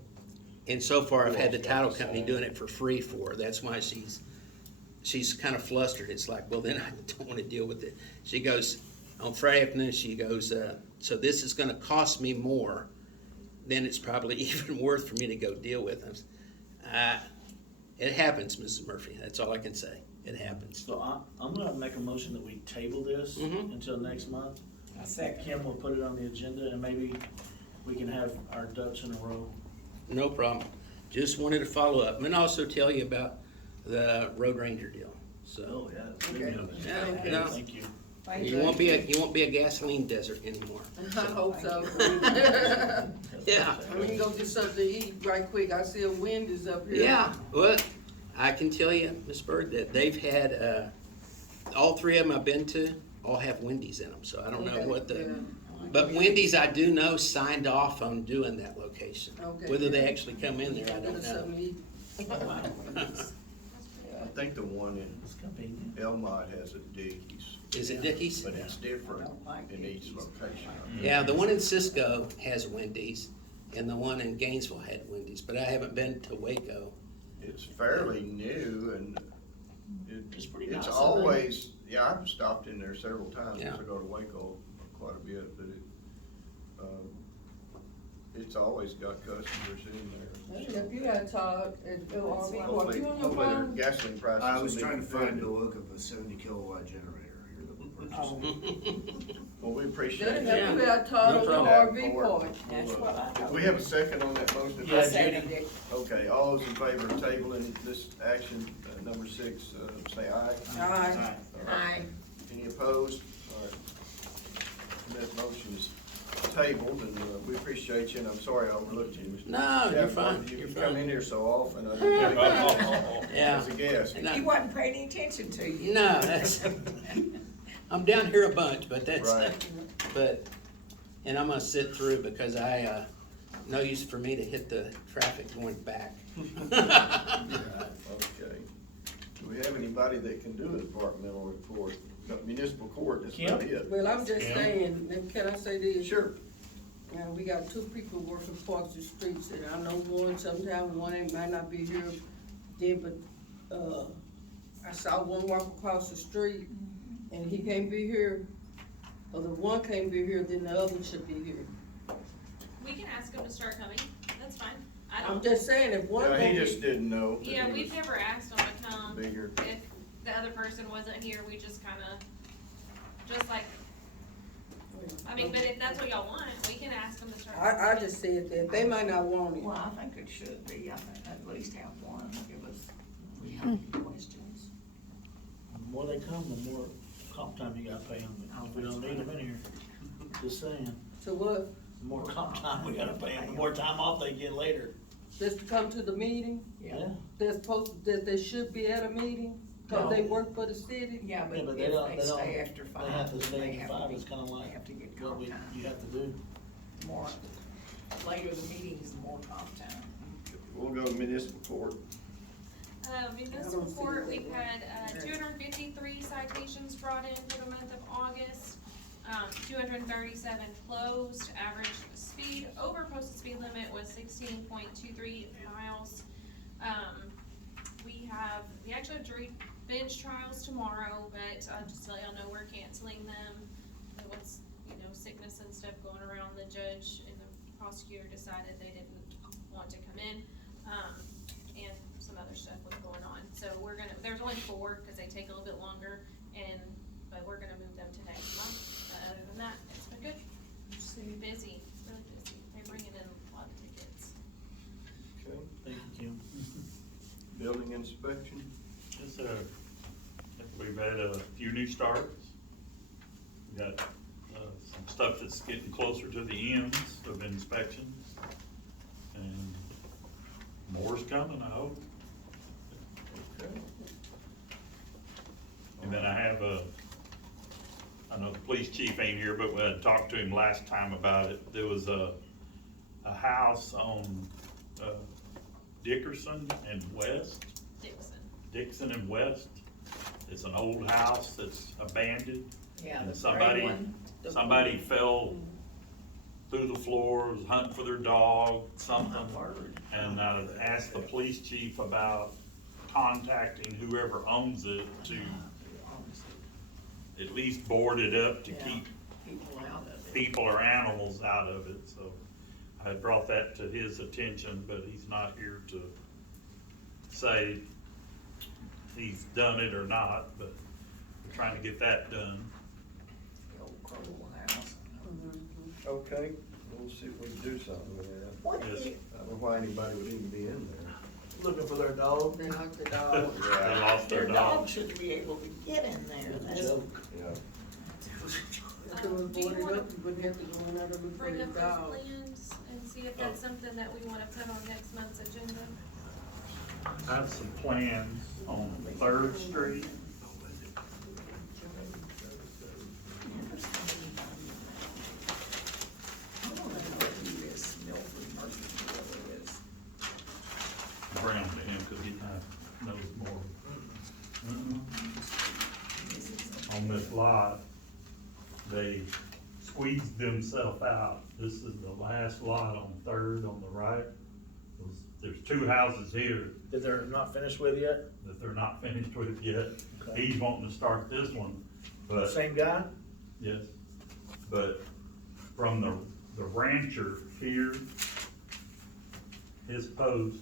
And so far, I've had the Who else title got company the sign? doing it for free for her. That's why she's kind of flustered. It's like, well, then I don't want to deal with it. She goes, on Friday afternoon, she goes, so this is gonna cost me more than it's probably even worth for me to go deal with. It happens, Mrs. Murphy. That's all I can say. It happens. So I'm gonna make a motion that we table this Mhm. until next month. I second. Kim will put it on the agenda, and maybe we can have our ducks in a row. No problem. Just wanted to follow up and also tell you about the road ranger deal. So, Oh, yeah. Okay. yeah, Okay, no, thank you. Thank You won't be a gasoline desert anymore. I hope so. Yeah. I mean, go get something to eat right quick. I see a Wendy's up here. Yeah, well, I can tell you, Miss Bird, that they've had, all three of them I've been to, all have Wendy's in them, so I don't know what the, but Wendy's, I do know, signed off on doing that location. Okay. Whether they actually come in there, I don't Get us know. something to eat. I think the one in It's convenient. Elmont has a Dickies, Is it Dickies? but it's different in each location. Yeah, the one in Cisco has Wendy's, and the one in Gainesville had Wendy's, but I haven't been to Waco. It's fairly new and It's pretty nice, it's isn't it? always, yeah, I've stopped in there several times Yeah. because I go to Waco quite a bit, but it's always got customers in there. If you had Todd at LRV Park, Hopefully, you on your hopefully their phone? gasoline prices I was will be trying to find the competitive. look of a 70 kilowatt generator here that we're purchasing. Well, we appreciate That it. if you had Todd No on the problem. RV park. That's what I Do know. we have a second on that motion? Yeah, I Judy. second it. Okay, all those in favor of tabling this action, number 6, say aye. Aye. Aye. Any opposed? All right. That motion is tabled, and we appreciate you, and I'm sorry I overlooked you, Mr. No, you're Chapman. fine, You you're come fine. in here so often, I didn't think Yeah. as a guest. No. He wasn't paying any attention to you. No, that's, I'm down here a bunch, but that's, Right. but, and I'm gonna sit through because no use for me to hit the traffic going back. Okay. Do we have anybody that can do a departmental report? Got municipal court, that's about it. Well, I'm just saying, and can I say this? Sure. Now, we got two people working parks and streets, and I know one, sometimes one ain't, might not be here then, but, I saw one walk across the street, and he can't be here, or the one can't be here, then the other should be here. We can ask them to start coming, that's fine. I I'm don't, just saying, if one Yeah, won't he be- just didn't know. that yeah, he we've was never asked them to come. Bigger. If the other person wasn't here, we just kinda, just like, I mean, but if that's what y'all want, we can ask them to start. I just said that, they might not want it. Well, I think it should be, I think at least have one, give us, we have questions. The more they come, the more comp time you gotta pay them, but we don't need them in here. Just saying, So what, the more comp time we gotta pay them, the more time off they get later. just to come to the meeting, Yeah, they're supposed, that they should be at a meeting, cause they No. work for the city? yeah, but Yeah, but they if don't, they they don't, stay after five, they have to then stay they after have to five, be, it's kinda they like have to get what comp we, time. you have to do. More, later the meetings, the more comp time. We'll go to municipal court. Municipal see court, that we've one. had, 253 citations brought in for the month of August. 237 closed, average speed over posted speed limit was 16.23 miles. We actually have jury bench trials tomorrow, but, just to let y'all know, we're canceling them. What's, sickness and stuff going around, the judge and the prosecutor decided they didn't want to come in. And some other stuff was going on, so there's only 4, cause they take a little bit longer, but we're gonna move them to next month. But other than that, it's been good, just been busy, really busy, they're bringing in a lot of tickets. Okay. Thank you, Kim. Building inspection. Yes, sir. We've had a few new starts. We got, some stuff that's getting closer to the ends of inspections. And more's coming, I hope. Okay. And then I have I know the police chief ain't here, but we had talked to him last time about it. There was a house on, Dickerson and West. Dixon and West. It's an old house that's abandoned. Yeah, And the gray one. somebody fell through the floor, was hunting for their dog, something. And asked the police chief about contacting whoever owns it to at least board it up to Yeah. keep People out of it. people or animals out of it, so I had brought that to his attention, but he's not here to say he's done it or not, but we're trying to get that done. The old Crowell house. Okay, we'll see if we can do something with that. What Yes. is, I don't know why anybody would even be in there. Looking for their dog. They knocked the dog. They lost their their dog dog. should be able to get in there. It's a That's, joke. Yeah. If it was Do you boarded wanna up, you wouldn't have to go in there to look for bring your up those dog. plans and see if that's something that we wanna put on next month's agenda? I have some plans on Third Street. I don't know who this Milford Murphy really is. Bring them to him, cause he kind of knows more. On this lot, they squeezed themselves out. This is the last lot on Third on the right. There's two houses here That they're not finished with yet? that they're not finished with yet. Okay. He's wanting to start this one, but, Same guy? yes, but from the rancher here, his post,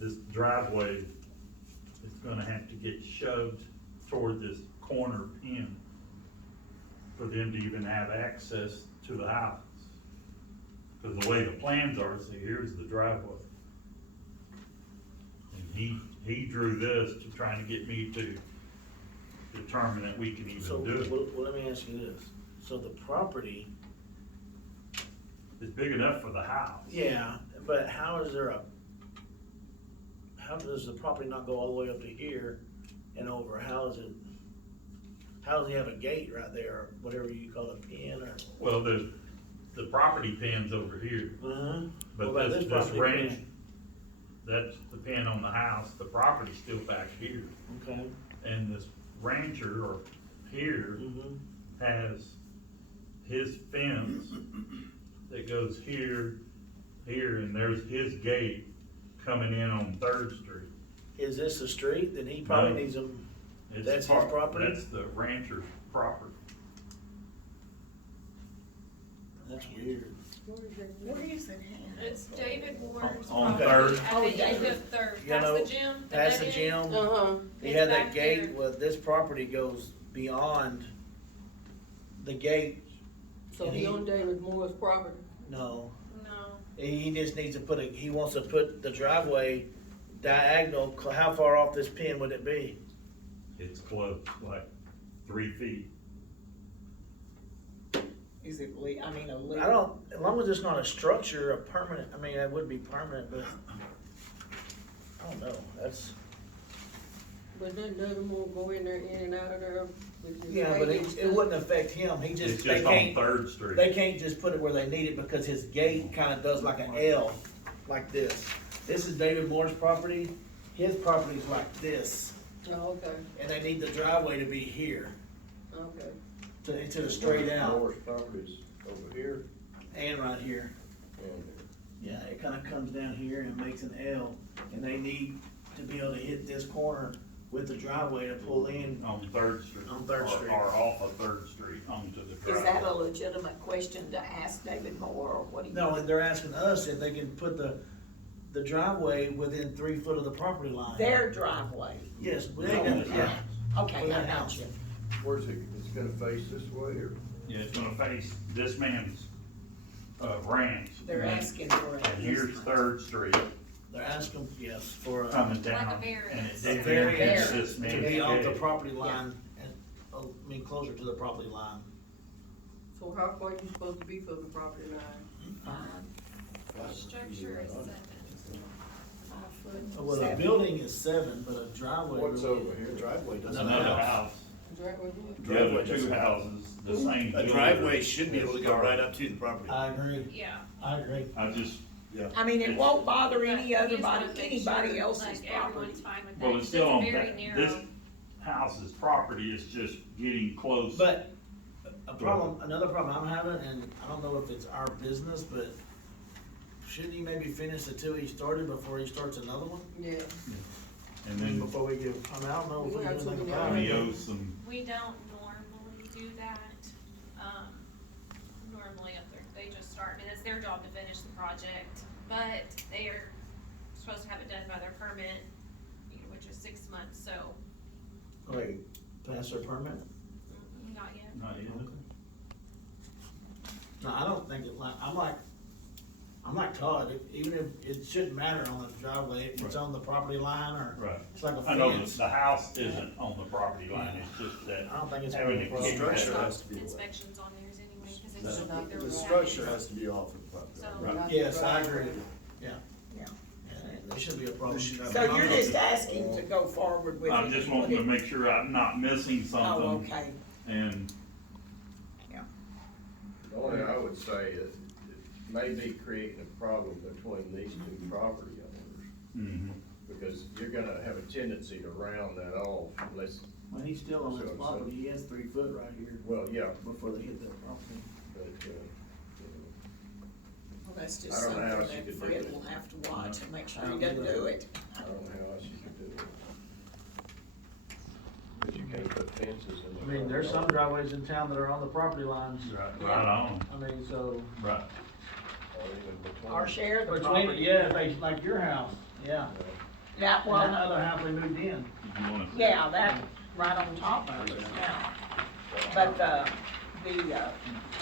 this driveway is gonna have to get shoved toward this corner pin for them to even have access to the house. Cause the way the plans are, see, here's the driveway. And he drew this to trying to get me to determine that we can So, even do it. well, let me ask you this. So the property, It's big enough for the house. yeah, but how does the property not go all the way up to here and over? How does he have a gate right there, or whatever you call it, pin or? Well, the property pin's over here, Uh-huh. but What about this property ranch, pin? that's the pin on the house, the property's still back here. Okay. And this rancher or here Mm-hmm. has his fence that goes here, and there's his gate coming in on Third Street. Is this a street? Then he probably No. needs them. It's That's his part- property? That's the rancher's property. That's weird. Where is it at? It's David Ward's On property Third. at Oh, the end David. of Third, You past know, the gym. Past the dead gym, end. Uh-huh. he It's had that back gate, there. well, this property goes beyond the gate. So he on David Moore's property. No, No, he just needs to he wants to put the driveway diagonal. How far off this pin would it be? It's close, like 3 feet. Is it I mean, a legal? I don't, as long as it's not a structure, a permanent, I mean, it would be permanent, but I don't know, that's, But then David Moore go in there, in and out of there with his yeah, but gate and it stuff. wouldn't affect him, he It's just, they just on can't, Third Street. they can't just put it where they need it because his gate kinda does like an L, like this. This is David Moore's property, his property's like this, Oh, okay, and they need the driveway to be here, okay. to the straight out, Moore's property's over here, and right here. and Yeah, it kinda comes down here and makes an L, and they need to be able to hit this corner with the driveway to pull in. On Third Street. On Third Street. Or off of Third Street onto the driveway. Is that a legitimate question to ask David Moore, or what do you? No, and they're asking us if they can put the driveway within 3 foot of the property line. Their driveway? Yes, we ain't got, yeah. Okay, I got you. where's it, it's gonna face this way, or? Yeah, it's gonna face this man's, ranch. They're asking for it. And here's Third Street They're asking, yes, for, coming Like down. a variance. And a it variance this to man's be off the gate. property line, and, closer to the property line. So how far you supposed to be from the property line? structure is 7. 5 foot. Well, a 7. building is 7, but a driveway. What's really- over here? Driveway doesn't Another have. house, Driveway, the other Driveway two doesn't have. houses, the same. A builder driveway should be able to go started. right up to the property. I agree, Yeah. I agree. I just, I mean, it won't bother But any you other just wanna make anybody sure, else's like, property. everyone's fine with that, well, 'cause it's still on, very that- this narrow. house's property is just getting close. But another problem I'm having, and I don't know if it's our business, but shouldn't he maybe finish the 2 he started before he starts another one? yeah. And then Before we give, I mean, I don't know if we We do got too anything many about we it. owe some, We don't normally do that, normally up there, they just start, I mean, it's their job to finish the project, but they are supposed to have it done by their permit, which is 6 months, so, Wait, pass their permit? not yet. not yet. No, I don't think it, I'm like Todd, even if, it shouldn't matter on the driveway, if it's on the property line or, Right. it's like a I know fence. the house isn't on the property line, it's just that. I don't think it's gonna having be a to problem. keep Structure that- has to be away. Inspections on theirs anyway, cause The it's not their. the structure has to be off of the property. So- Right. Yes, I agree, yeah. Yeah. There should be a problem. So you're just asking to go forward with it? I'm just wanting to make sure I'm not missing Oh, something, okay, and, The only thing I would say is, it may be creating a problem between these two property owners, mhm. because you're gonna have a tendency to round that off unless, Well, he's still on his property, he has 3 foot right here well, yeah, before they hit that property. but, well, that's just I don't know how something she that could do Fred it. will have to watch and make sure I he don't doesn't either. do it. I don't know how else you could do it. But you can't put fences in the. I mean, there's some driveways in town that are on the property lines. Right on, I mean, so, right. Or even between. Our share of the between, property. yeah, like your house, yeah. Yeah, Well, well, that other house they moved in. Did you wanna? yeah, that, right on top of it, yeah. But,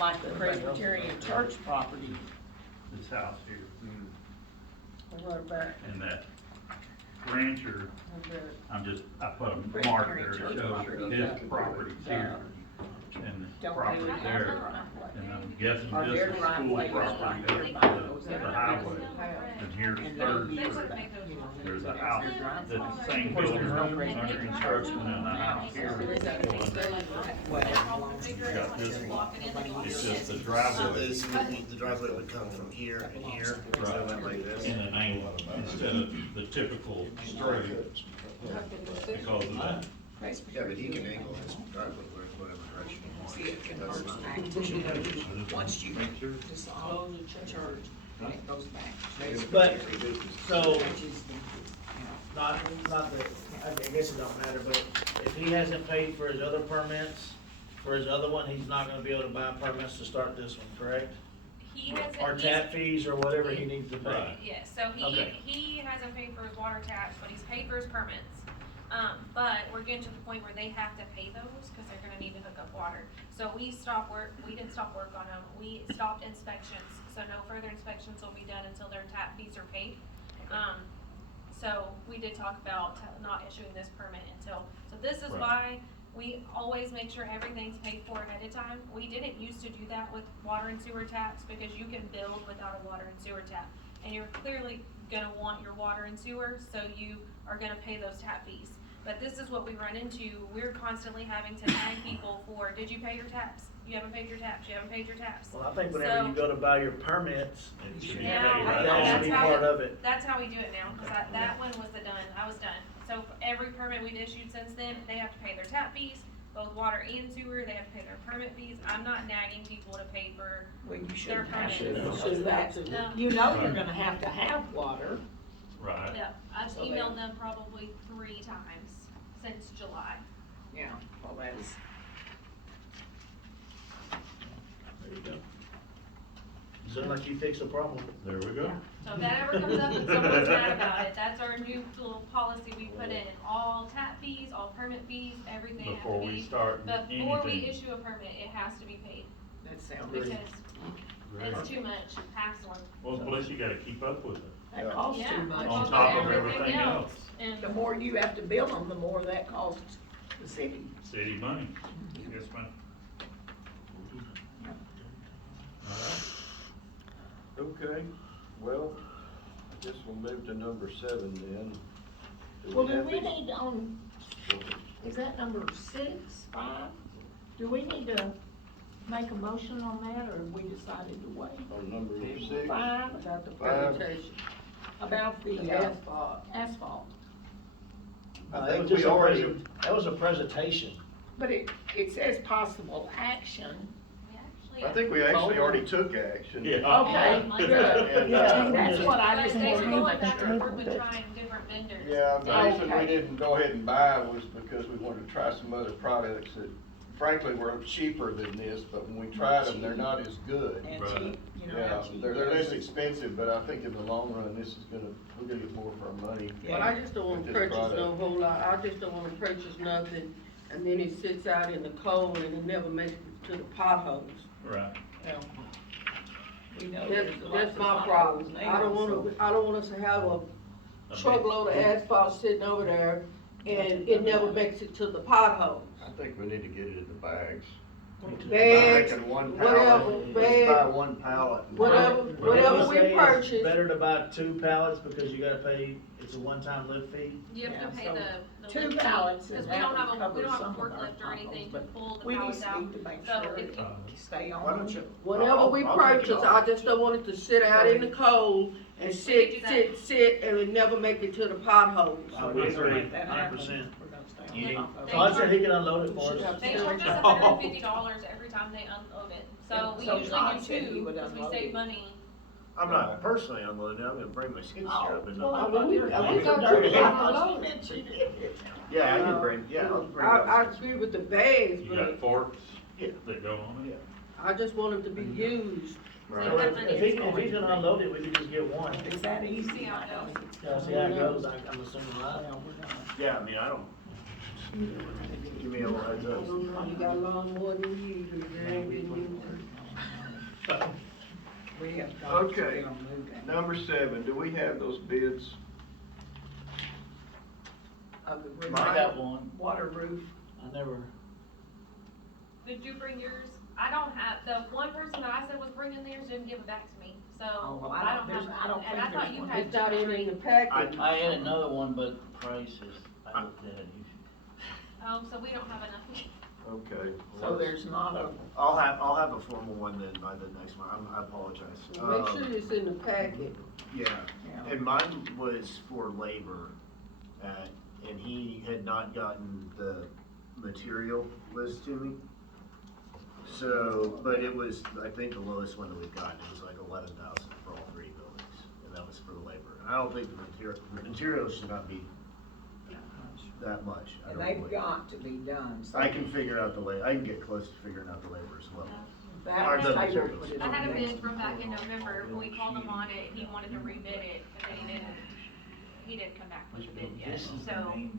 like the Presbyterian church property, This house here, What about, and that rancher, I put a Presbyterian mark there to church show property. his property here, and the don't property really have there, a driveway. and I'm guessing Or this their is driveway school is right property, there this by is those the highway, and here's And Third then you- Street. you know, There's a house, that's the same Of course, builder there's no under Presbyterian construction, and the house here is going. Well, Got this one, it's just the So driveway this would be, the driveway would come from here and here, so it went like this. in an angle instead of the typical straight because of that. Yeah, but he can angle his driveway whatever direction he wants. See, it converts back to, once you dissolve the church, then it goes back. But, so, Which is the, you know, not that, I guess it don't matter, but if he hasn't paid for his other permits, for his other one, he's not gonna be able to buy permits to start this one, correct? He hasn't. Or tap fees or whatever he needs to pay. Right. Yes, so Okay. he hasn't paid for his water taps, but he's paid for his permits. But we're getting to the point where they have to pay those, cause they're gonna need to hook up water. So we didn't stop work on them, we stopped inspections, so no further inspections will be done until their tap fees are paid. So we did talk about not issuing this permit until, so this is Right. why we always make sure everything's paid for ahead of time. We didn't used to do that with water and sewer taps, because you can build without a water and sewer tap. And you're clearly gonna want your water and sewer, so you are gonna pay those tap fees. But this is what we run into, we're constantly having to nag people for, did you pay your taps? You haven't paid your taps, you haven't paid your taps. Well, I think whenever you go to buy your permits, It should be Now, paid right that should on. be part of it. That's how we do it now, cause that one was I was done. So for every permit we've issued since then, they have to pay their tap fees, both water and sewer, they have to pay their permit fees. I'm not nagging people to pay for, well, you shouldn't They're have to, permitted. because that's, no, you know you're gonna have to have water. Right, yeah, I've So they- emailed them probably 3 times since July. Yeah, well, that's, There you go. Sound like you fixed the problem. there we go. So if that ever comes up and someone's mad about it, that's our new little policy we put in. All tap fees, all permit fees, everything has Before to we be, start before we anything. issue a permit, it has to be paid. that sounds, Because Great. it's too much hassling. Well, plus you gotta keep up with it, that costs Yeah, too much. on Well, top of everything everything else, And The more you have to bill them, the more that costs the city. city money, yes, ma'am. Okay, well, I guess we'll move to number 7 then. Well, do have we any- need on, is that number 6, 5? Do we need to make a motion on that, or have we decided to wait? On number 6, 5, about the Five. presentation, about the the asphalt? asphalt. I That think was just we a already, that was a presentation. But it says possible action. we actually. I think we actually already took action. Yeah. Okay, Yeah. good, yeah, that's what I But just they were wanted going to back and make forth sure. with trying different vendors. Yeah, the reason we Okay. didn't go ahead and buy was because we wanted to try some other products that frankly were cheaper than this, but when we tried them, they're not as good. And Right. cheap, you know, Yeah, how cheap. they're less expensive, but I think in the long run, this is we're gonna get more for our money. But I just don't wanna With this purchase no product. whole lot, I just don't wanna purchase nothing, and then it sits out in the cold and it never makes it to the potholes. Right, Yeah. We know That's, there's a lot that's of my potholes problem. now, I don't so- want us to have a I truckload of asphalt sitting over there and it never makes it to the potholes. I think we need to get it in the bags. Bags, Like in one whatever, pallet, let's buy bag, one pallet. whatever we Say it's purchase. better to buy 2 pallets because you gotta pay, it's a one-time lift fee. You have to Yeah, pay so the two lift fee, pallets cause and we don't that have would a, we don't have a cover some of our forklift or anything to potholes, pull the We pallets just out. need to make So sure if- it stay on. Why don't you? Whatever we I'll take it purchase, off. I just don't want it to sit out in the cold and We sit, could do sit, and it never make it to the potholes. I We're would not gonna agree, let that happen. 100%. We're gonna stay on You- top of it. So I said he can unload it for Should have us. They charge us $150 every time they unload it, so we So usually Todd do said he two, would cause we unload save it. money. I'm not personally unloading, I'm gonna bring my skid steer up and Well, I I mean, thought we- you were we going got to you dirty. unload. You mentioned it. Yeah, I can bring, yeah, I'll bring up I the skid agree with the bags, You got but forks Yeah. that go on it? I just want them to be used. So So that if money if is he's gonna unload it, we could just get one. Is that easy? See how it goes. Yeah, see how it goes, I'm assuming, right? Well, we're gonna. Yeah, I mean, I don't, give me a little heads I up. don't know, you got a lot more than you do, you ain't been using. We have got to Okay. be on moving. Number 7, do we have those bids? Of the I roof, got one, water roof. I never, Did you bring yours? I don't have, the one person that I said was bringing theirs didn't give it back to me, so Oh, well, I I don't- don't have there's- I don't one, and I think thought there's you one. had. It's not even in the package. I had another one, but prices, I looked at it. So we don't have enough. Okay. So there's not a, I'll have a formal one then by the next one, I apologize. Make sure it's in the packet. Yeah, yeah. and mine was for labor, and he had not gotten the material list to me. So, but it was, I think the lowest one that we've gotten, it was like 11,000 for all 3 buildings, and that was for the labor. And I don't think the material should not be that much, I And don't they've believe. got to be done, so. I can figure out I can get close to figuring out the labor as well. That Or the table materials. put it I on had a next bid from back in month. November, when we called him on it, he wanted to rebid it, but then he didn't come back with a bid yet, so. I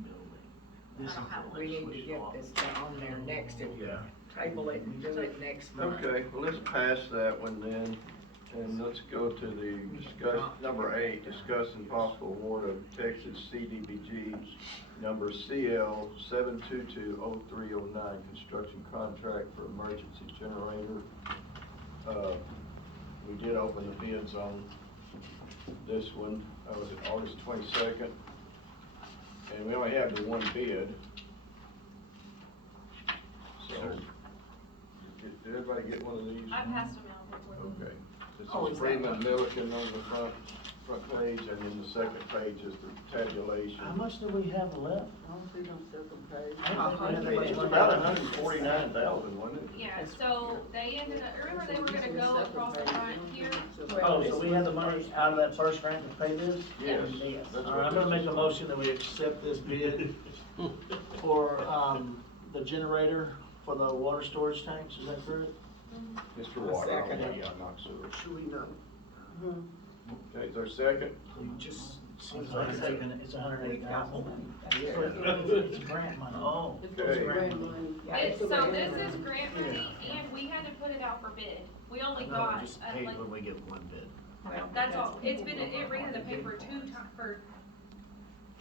don't have one. We need to get this on there next, if we Yeah. table it and do it next month. Okay, well, let's pass that one then, and let's go to the number 8, discuss and possible award of Texas CDBG number CL 7220309, construction contract for emergency generator. We did open the bids on this one, was it August 22nd? And we only have the one bid. So, did everybody get one of these? I passed them out before. Okay. This Oh, is is that Freeman one? Milliken on the front page, and then the second page is the tabulation. How much do we have left? I don't see no second page. It's about 149,000, wasn't it? Yeah, so they ended up, remember they were gonna go across the front here? Oh, so we have the money out of that first grant to pay this? Yes. Yes. That's All right, what I'm gonna this make a is. motion that we accept this bid for, the generator for the water storage tanks, is that correct? Mr. Water, Second. only, not sewer. Should we not? Okay, is there a second? Just It's seems like it's it's We've got 108,000. money. It's a grant money. Oh. It's Okay. grant money. Yeah, It's, it's so a this grant is money. grant money, and we had to put it out for bid. We only No, got, just like, pay when we get one bid. Well, that's all. It's been, it ran in the paper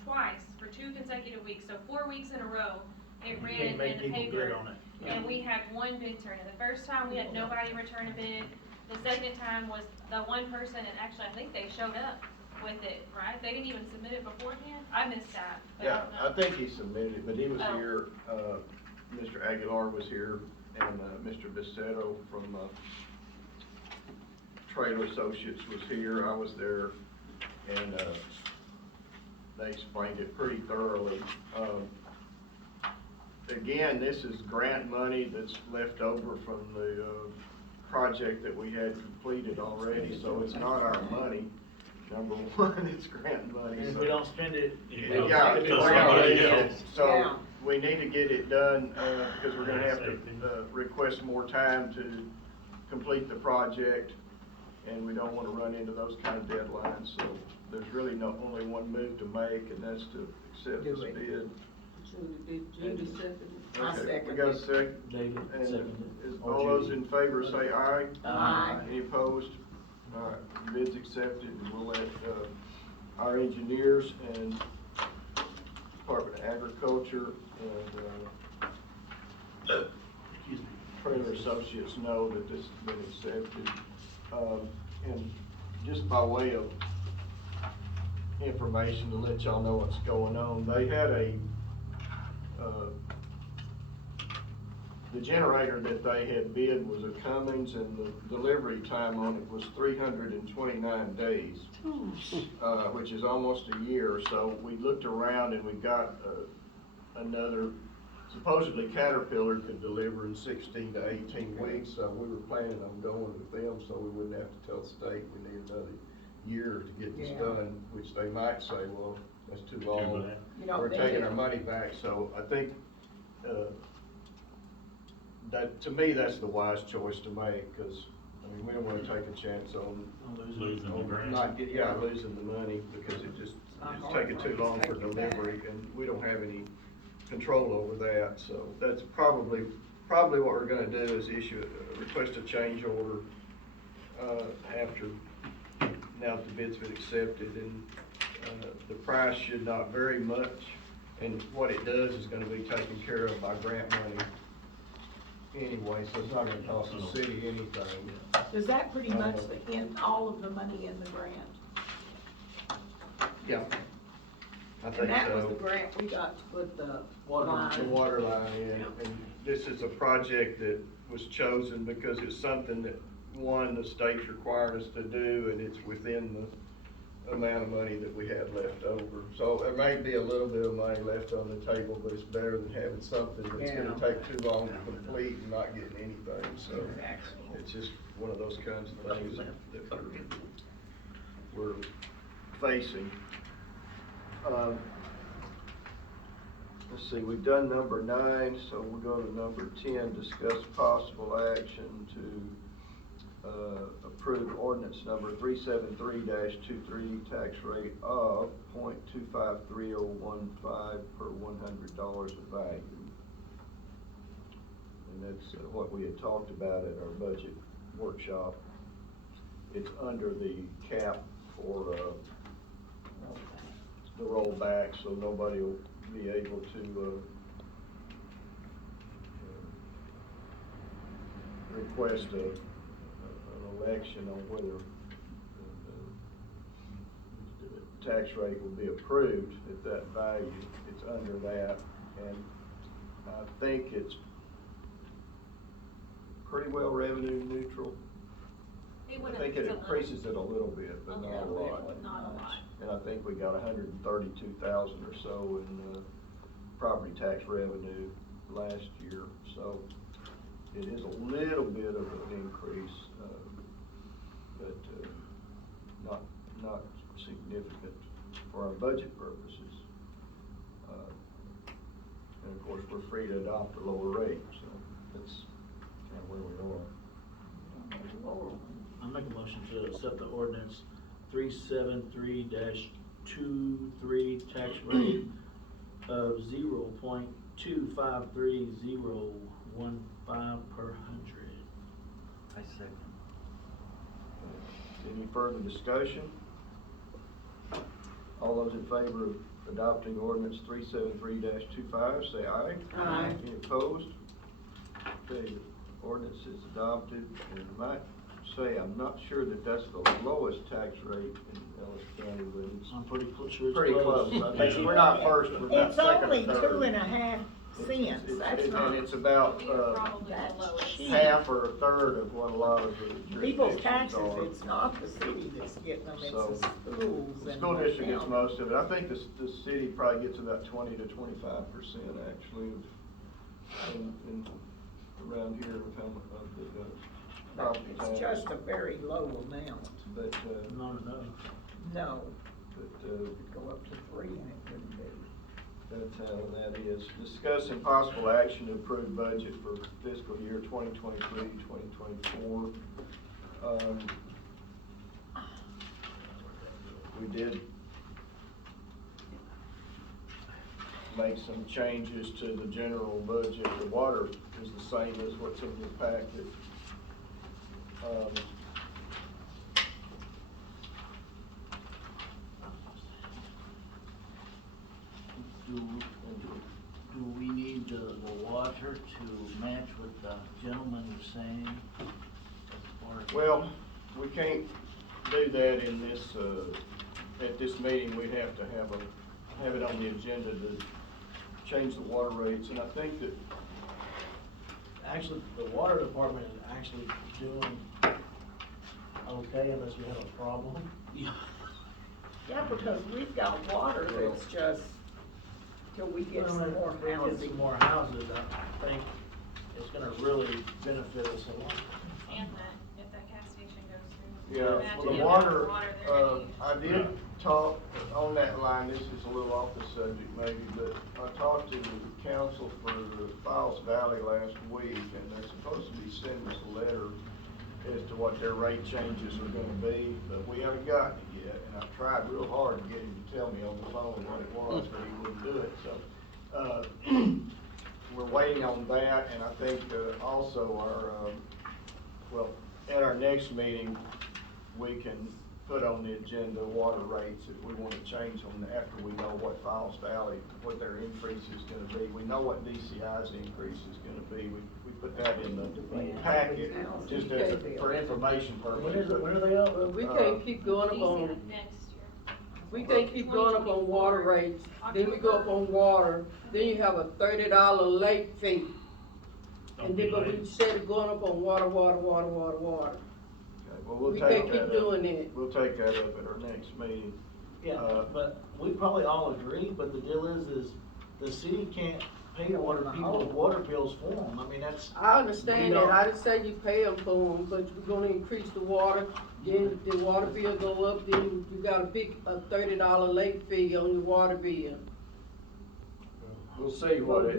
twice, for 2 consecutive weeks, so 4 weeks in a row, it You ran can't in make the people bid paper. on it. And we had one bid turn in. The first time, we had nobody return a bid. The second time was the one person, and actually, I think they showed up with it, right? They didn't even submit it beforehand? I missed that, but I Yeah, don't I know. think he submitted it, but he was Oh. here, Mr. Aguilar was here, and, Mr. Bisetto from, Trailer Associates was here, I was there, and, they explained it pretty thoroughly. Again, this is grant money that's left over from the, project that we had completed already, so it's not our money. Number one, it's grant money, And if so. we don't spend it, Yeah, Yeah, because we're somebody gonna- else. So, Yeah. we need to get it done, because we're gonna have to, request more time to complete the project, and we don't wanna run into those kind of deadlines, so there's really only one move to make, and that's to accept Do this it. bid. Judy seconded. I Okay, second we got a it. second, David and seconded. is Or all those Judy. in favor say aye. Aye. Any opposed? All right, bids accepted, and we'll let, our engineers and Department of Agriculture and, Prater Associates know that this has been accepted. And just by way of information to let y'all know what's going on, they had the generator that they had bid was a Cummins, and the delivery time on it was 329 days, which is almost a year. So we looked around and we got another, supposedly Caterpillar could deliver in 16 to 18 weeks, so we were planning on going with them, so we wouldn't have to tell the state we need another year to get this done, which they might say, well, that's too long, You know, we're they taking did- our money back. So I think, that, to me, that's the wise choice to make, because, I mean, we don't wanna take a chance on Losing the grant. not get, losing the money, because it's taking too long for delivery, and we don't have any control over that. So that's probably what we're gonna do is issue request a change order, after, now that the bid's been accepted, and, the price should not vary much, and what it does is gonna be taken care of by grant money anyway, so it's not gonna cost the city anything. Does that pretty much all of the money in the grant? Yeah, I think so. And that was the grant we got to put the line. The water line in, and this is a project that was chosen because it's something that, one, the state's requiring us to do, and it's within the amount of money that we have left over. So there may be a little bit of money left on the table, but it's better than having something that's gonna take too long to complete and not getting anything. So it's just one of those kinds of things that we're facing. Let's see, we've done number 9, so we'll go to number 10, discuss possible action to approve ordinance number 373-23, tax rate of .253015 per $100 of value. And that's what we had talked about at our budget workshop. It's under the cap for the rollback, so nobody will be able to request an election on whether the tax rate will be approved at that value. It's under that, and I think it's pretty well revenue neutral. I think it increases it a little bit, but not a lot. Not a lot. And I think we got 132,000 or so in property tax revenue last year, so it is a little bit of an increase, but not significant for our budget purposes. And of course, we're free to adopt a lower rate, so that's kind of where we are. I make a motion to accept the ordinance 373-23 tax rate of 0.253015 per hundred. I second. Any further discussion? All those in favor of adopting ordinance 373-25, say aye. Aye. Any opposed? Okay, the ordinance is adopted, and I might say, I'm not sure that that's the lowest tax rate in Ellis County, but it's I'm pretty sure it's pretty close. I think we're not first, we're not It's second or only third. 2.5 cents, that's not, And it's about, We were probably the that's lowest. cheap. half or a third of what a lot of the People's jurisdictions taxes, are. it's not the city that's getting them, it's So, the schools The and school district gets county. most of it. I think the city probably gets about 20 to 25% actually of, in around here of how much of the property tax. It's just a very low amount, But, Not enough. no, but, go up to 3 and it wouldn't be. that's how that is. Discuss impossible action to approve budget for fiscal year 2023-2024. We did make some changes to the general budget. The water is the same as what's in your packet. saying. Well, we can't do that in this, at this meeting. We'd have to have it on the agenda to change the water rates, and I think that, Actually, the water department is actually doing okay unless we have a problem. Yeah, because we've got water that's just, till we get some more If we get housing. some more houses, I think it's gonna really benefit us a lot. And that, if that gas station goes through. yeah, Imagine for the the water, amount of they're gonna use. I did talk on that line. This is a little off the subject maybe, but I talked to the council for the Falls Valley last week, and they're supposed to be sending us a letter as to what their rate changes are gonna be, but we haven't gotten it yet, and I've tried real hard to get him to tell me on the phone what it was, but he wouldn't do it, so, we're waiting on that, and I think, also our, well, at our next meeting, we can put on the agenda water rates if we wanna change them after we know what Falls Valley, what their increase is gonna be. We know what DCI's increase is gonna be. We put that in the packet, just as, for information purposes. When are they up? Well, we can't keep going up on, Next year. we can't keep going up on water rates, then we go up on water, then you have a $30 late fee. And then, but we said going up on water. Okay, well, we'll We take can't that keep up. doing it. We'll take that up at our next meeting. Yeah, but we probably all agree, but the deal is the city can't pay for the people's water bills for them. I mean, that's. I understand We that, don't- I didn't say you pay them for them, but we're gonna increase the water, then the water bill go up, then you got a $30 late fee on your water bill. We'll see what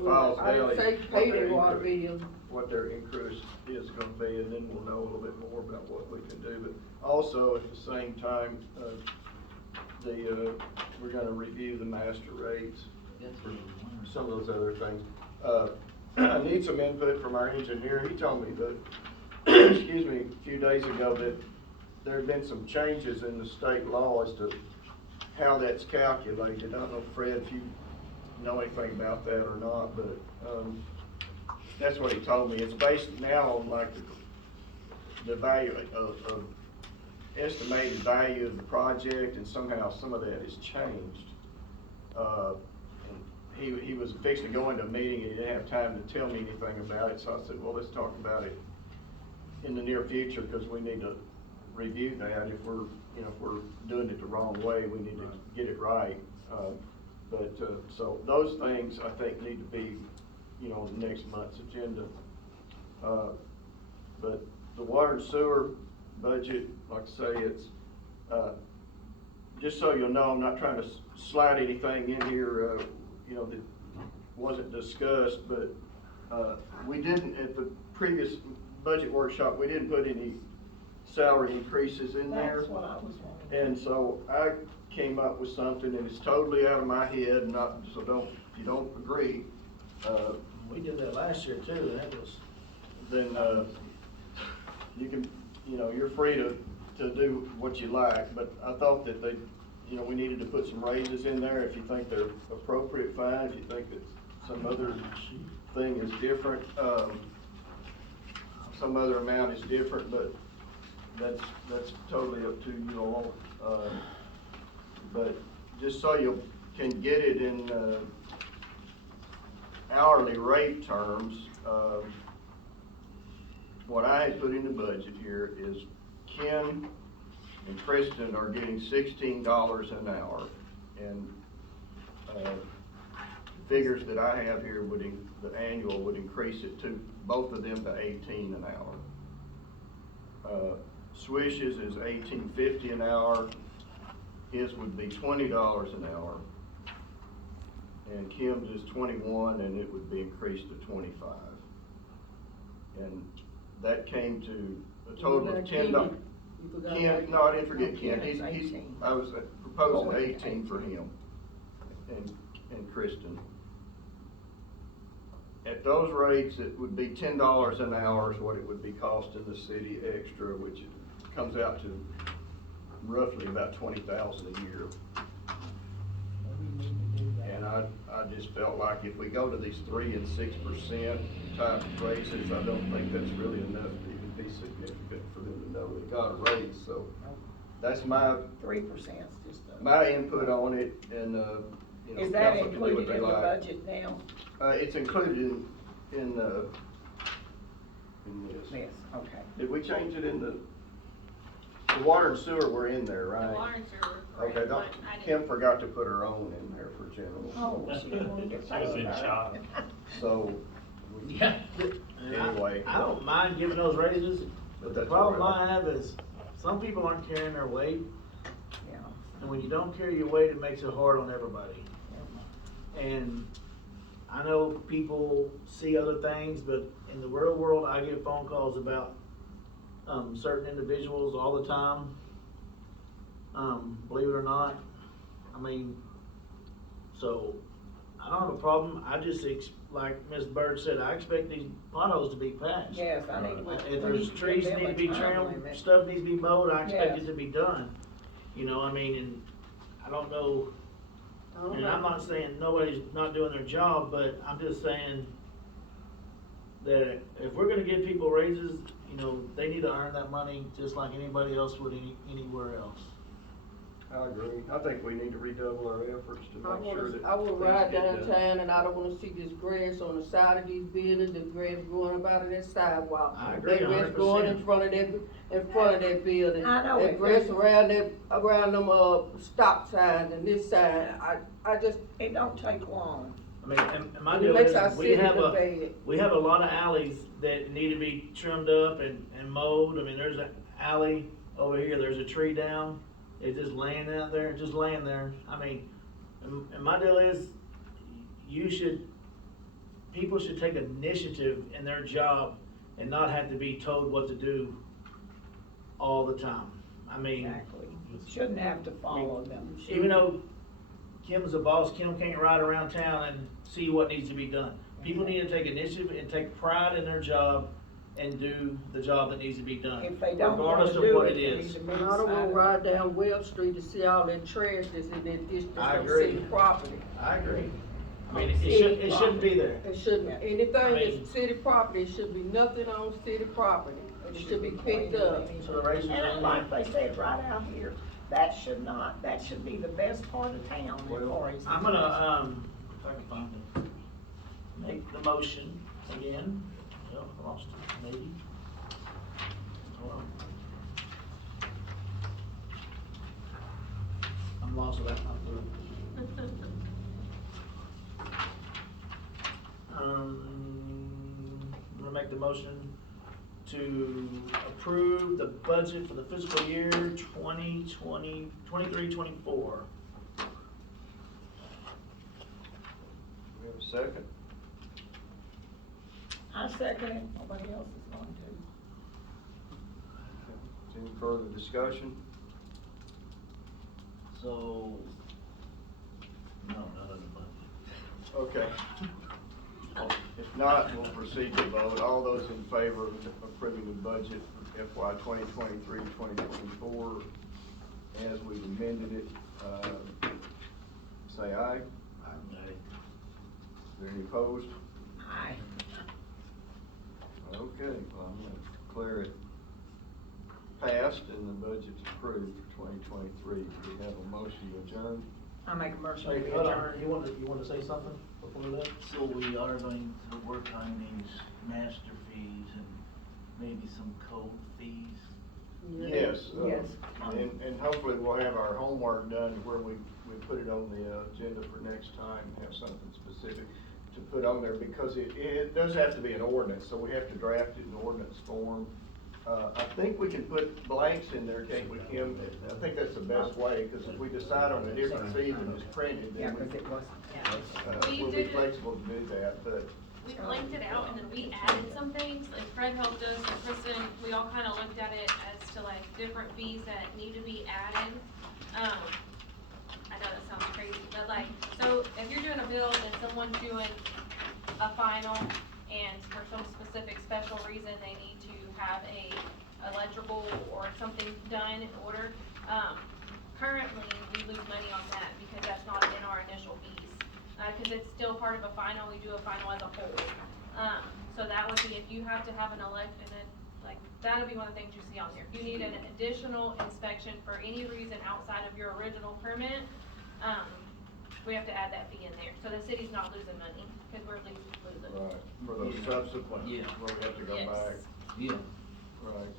Falls I Valley, didn't say pay what their the water increase- bill. what their increase is gonna be, and then we'll know a little bit more about what we can do. But also, at the same time, we're gonna review the master rates for some of those other things. I need some input from our engineer. He told me that, excuse me, a few days ago that there had been some changes in the state law as to how that's calculated. I don't know, Fred, if you know anything about that or not, but, that's what he told me. It's based now on like the value of estimated value of the project, and somehow some of that has changed. And he was fixing to go into a meeting and he didn't have time to tell me anything about it, so I said, well, let's talk about it in the near future, because we need to review that. If we're, if we're doing it the wrong way, we need to get it right. So those things I think need to be, on the next month's agenda. But the water and sewer budget, like I say, it's, just so you'll know, I'm not trying to slide anything in here, that wasn't discussed, but, we didn't, at the previous budget workshop, we didn't put any salary increases in there. That's what I was wondering. And so I came up with something, and it's totally out of my head, so if you don't agree, We did that last year too, and that was. then, you can, you're free to do what you like, but I thought that we needed to put some raises in there. If you think they're appropriate, fine. If you think that some other thing is different, some other amount is different, but that's totally up to you all. But just so you can get it in, hourly rate terms, what I had put in the budget here is Ken and Kristen are getting $16 an hour, and figures that I have here the annual would increase it to both of them to $18 an hour. Swish's is $18.50 an hour. His would be $20 an hour. And Kim's is 21, and it would be increased to 25. And that came to a total of $10. Ken, no, I didn't forget Ken. I was proposing 18 for him and Kristen. At those rates, it would be $10 an hour is what it would be costing the city extra, which comes out to roughly about $20,000 a year. And I just felt like if we go to these 3% and 6%, type raises, I don't think that's really enough to even be significant for them to know they got a raise, so that's my 3% is just. my input on it, and, you know, Is that council can do what included they in the like. budget now? It's included in this. Yes, okay. Did we change it in the water and sewer were in there, The right? water and sewer, correct, Okay, but don't, I didn't. Kim forgot to put her own in there for general. Oh, she didn't want to get She was paid. in right? shock. So, Yeah. Anyway. I don't mind giving those raises, But but the that's problem all right. I have is, some people aren't carrying their weight, Yeah. and when you don't carry your weight, it makes it hard on everybody. And I know people see other things, but in the real world, I get phone calls about, certain individuals all the time. Believe it or not, I mean, so, I don't have a problem, I just, like Ms. Bird said, I expect these potholes to be patched. Yes, I need to. If there's trees that need to be trimmed, stuff needs to be mowed, I expect it to be done. You know, I mean, and I don't know, and I'm not saying nobody's not doing their job, but I'm just saying that if we're gonna give people raises, you know, they need to earn that money just like anybody else would anywhere else. I agree. I think we need to redouble our efforts to make sure that. I will things ride get done. downtown and I don't wanna see this grass on the side of these buildings, the grass growing up out of that sidewalk. I agree That grass 100%. growing in front of that building. I know That it. grass around them, stop signs and this sign, I just, It don't take long. I mean, and my it deal makes our is, city look bad. we have a lot of alleys that need to be trimmed up and mowed. I mean, there's an alley over here, there's a tree down, it's just laying out there, just laying there. I mean, and my deal is, people should take initiative in their job and not have to be told what to do all the time. I mean, Exactly. Shouldn't have to follow them. even though Kim's the boss, Kim can't ride around town and see what needs to be done. People need to take initiative and take pride in their job and do the job that needs to be done, If they don't wanna regardless of do what it, it they need is. to I move don't wanna aside. ride down Webb Street to see all that trash that's in that district I of agree. city property. I agree. I mean, it shouldn't be there. It shouldn't, Yeah. anything I mean- that's city property, it should be nothing on city property. It should be picked up. So the raises And are like they said right out here, that should be the best part of town as far as. I'm gonna, if I can find it, make the motion again. Yep, I lost it, maybe. Hold on. I'm lost without my blue. I'm gonna make the motion to approve the budget for the fiscal year 23-24. We have a second? I second it, nobody else is going to. Any further discussion? So, no, not on the budget. Okay. If not, we'll proceed to vote. All those in favor of approving the budget for FY 2023-2024 as we've amended it, say aye. Is there any opposed? Aye. Okay, well, I'm gonna declare it passed and the budget's approved for 2023. Do we have a motion to adjourn? I make a motion Hey, to hold on, adjourn. you want to say something before that? So we are going to work on these master fees and maybe some code fees. Yes. Yes. And hopefully we'll have our homework done where we put it on the agenda for next time, have something specific to put on there, because it does have to be an ordinance, so we have to draft it in ordinance form. I think we can put blanks in there, can't we, Kim? I think that's the best way, because if we decide on a different fee than is printed, Yeah, then cause it wasn't. We we'll be did it. flexible to do that, but. We blanked it out and then we added some things, like Fred helped us, and Kristen, we all kinda looked at it as to like different fees that need to be added. I know that sounds crazy, but like, so if you're doing a build and someone's doing a final and for some specific special reason they need to have a electrical or something done in order, currently we lose money on that because that's not in our initial fees. Cause it's still part of a final, we do a final as a whole. So that would be if you have to have an like, that'll be one of the things you see on there. If you need an additional inspection for any reason outside of your original permit, we have to add that fee in there. So the city's not losing money, cause we're losing. Right, for those subsequent, Yeah. where we have to go Yes. back, Yeah. right,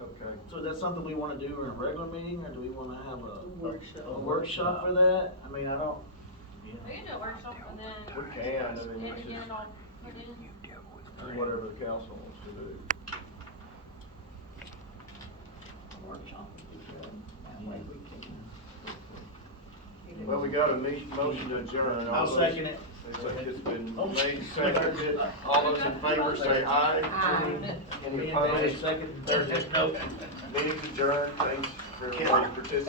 okay. So that's something we wanna do in a regular meeting, or do we wanna have Workshop. a workshop for that? I mean, I don't, We can do a workshop and then. We can, I mean, And it's get it just all put in. whatever the council wants to do. Workshop, that way we can. Well, we got a motion to adjourn. All I'll those- second it. It's been made, seconded, all those in favor say aye. Aye. Any Me and Dave opposed? second. Meeting's adjourned, thanks for everybody participating.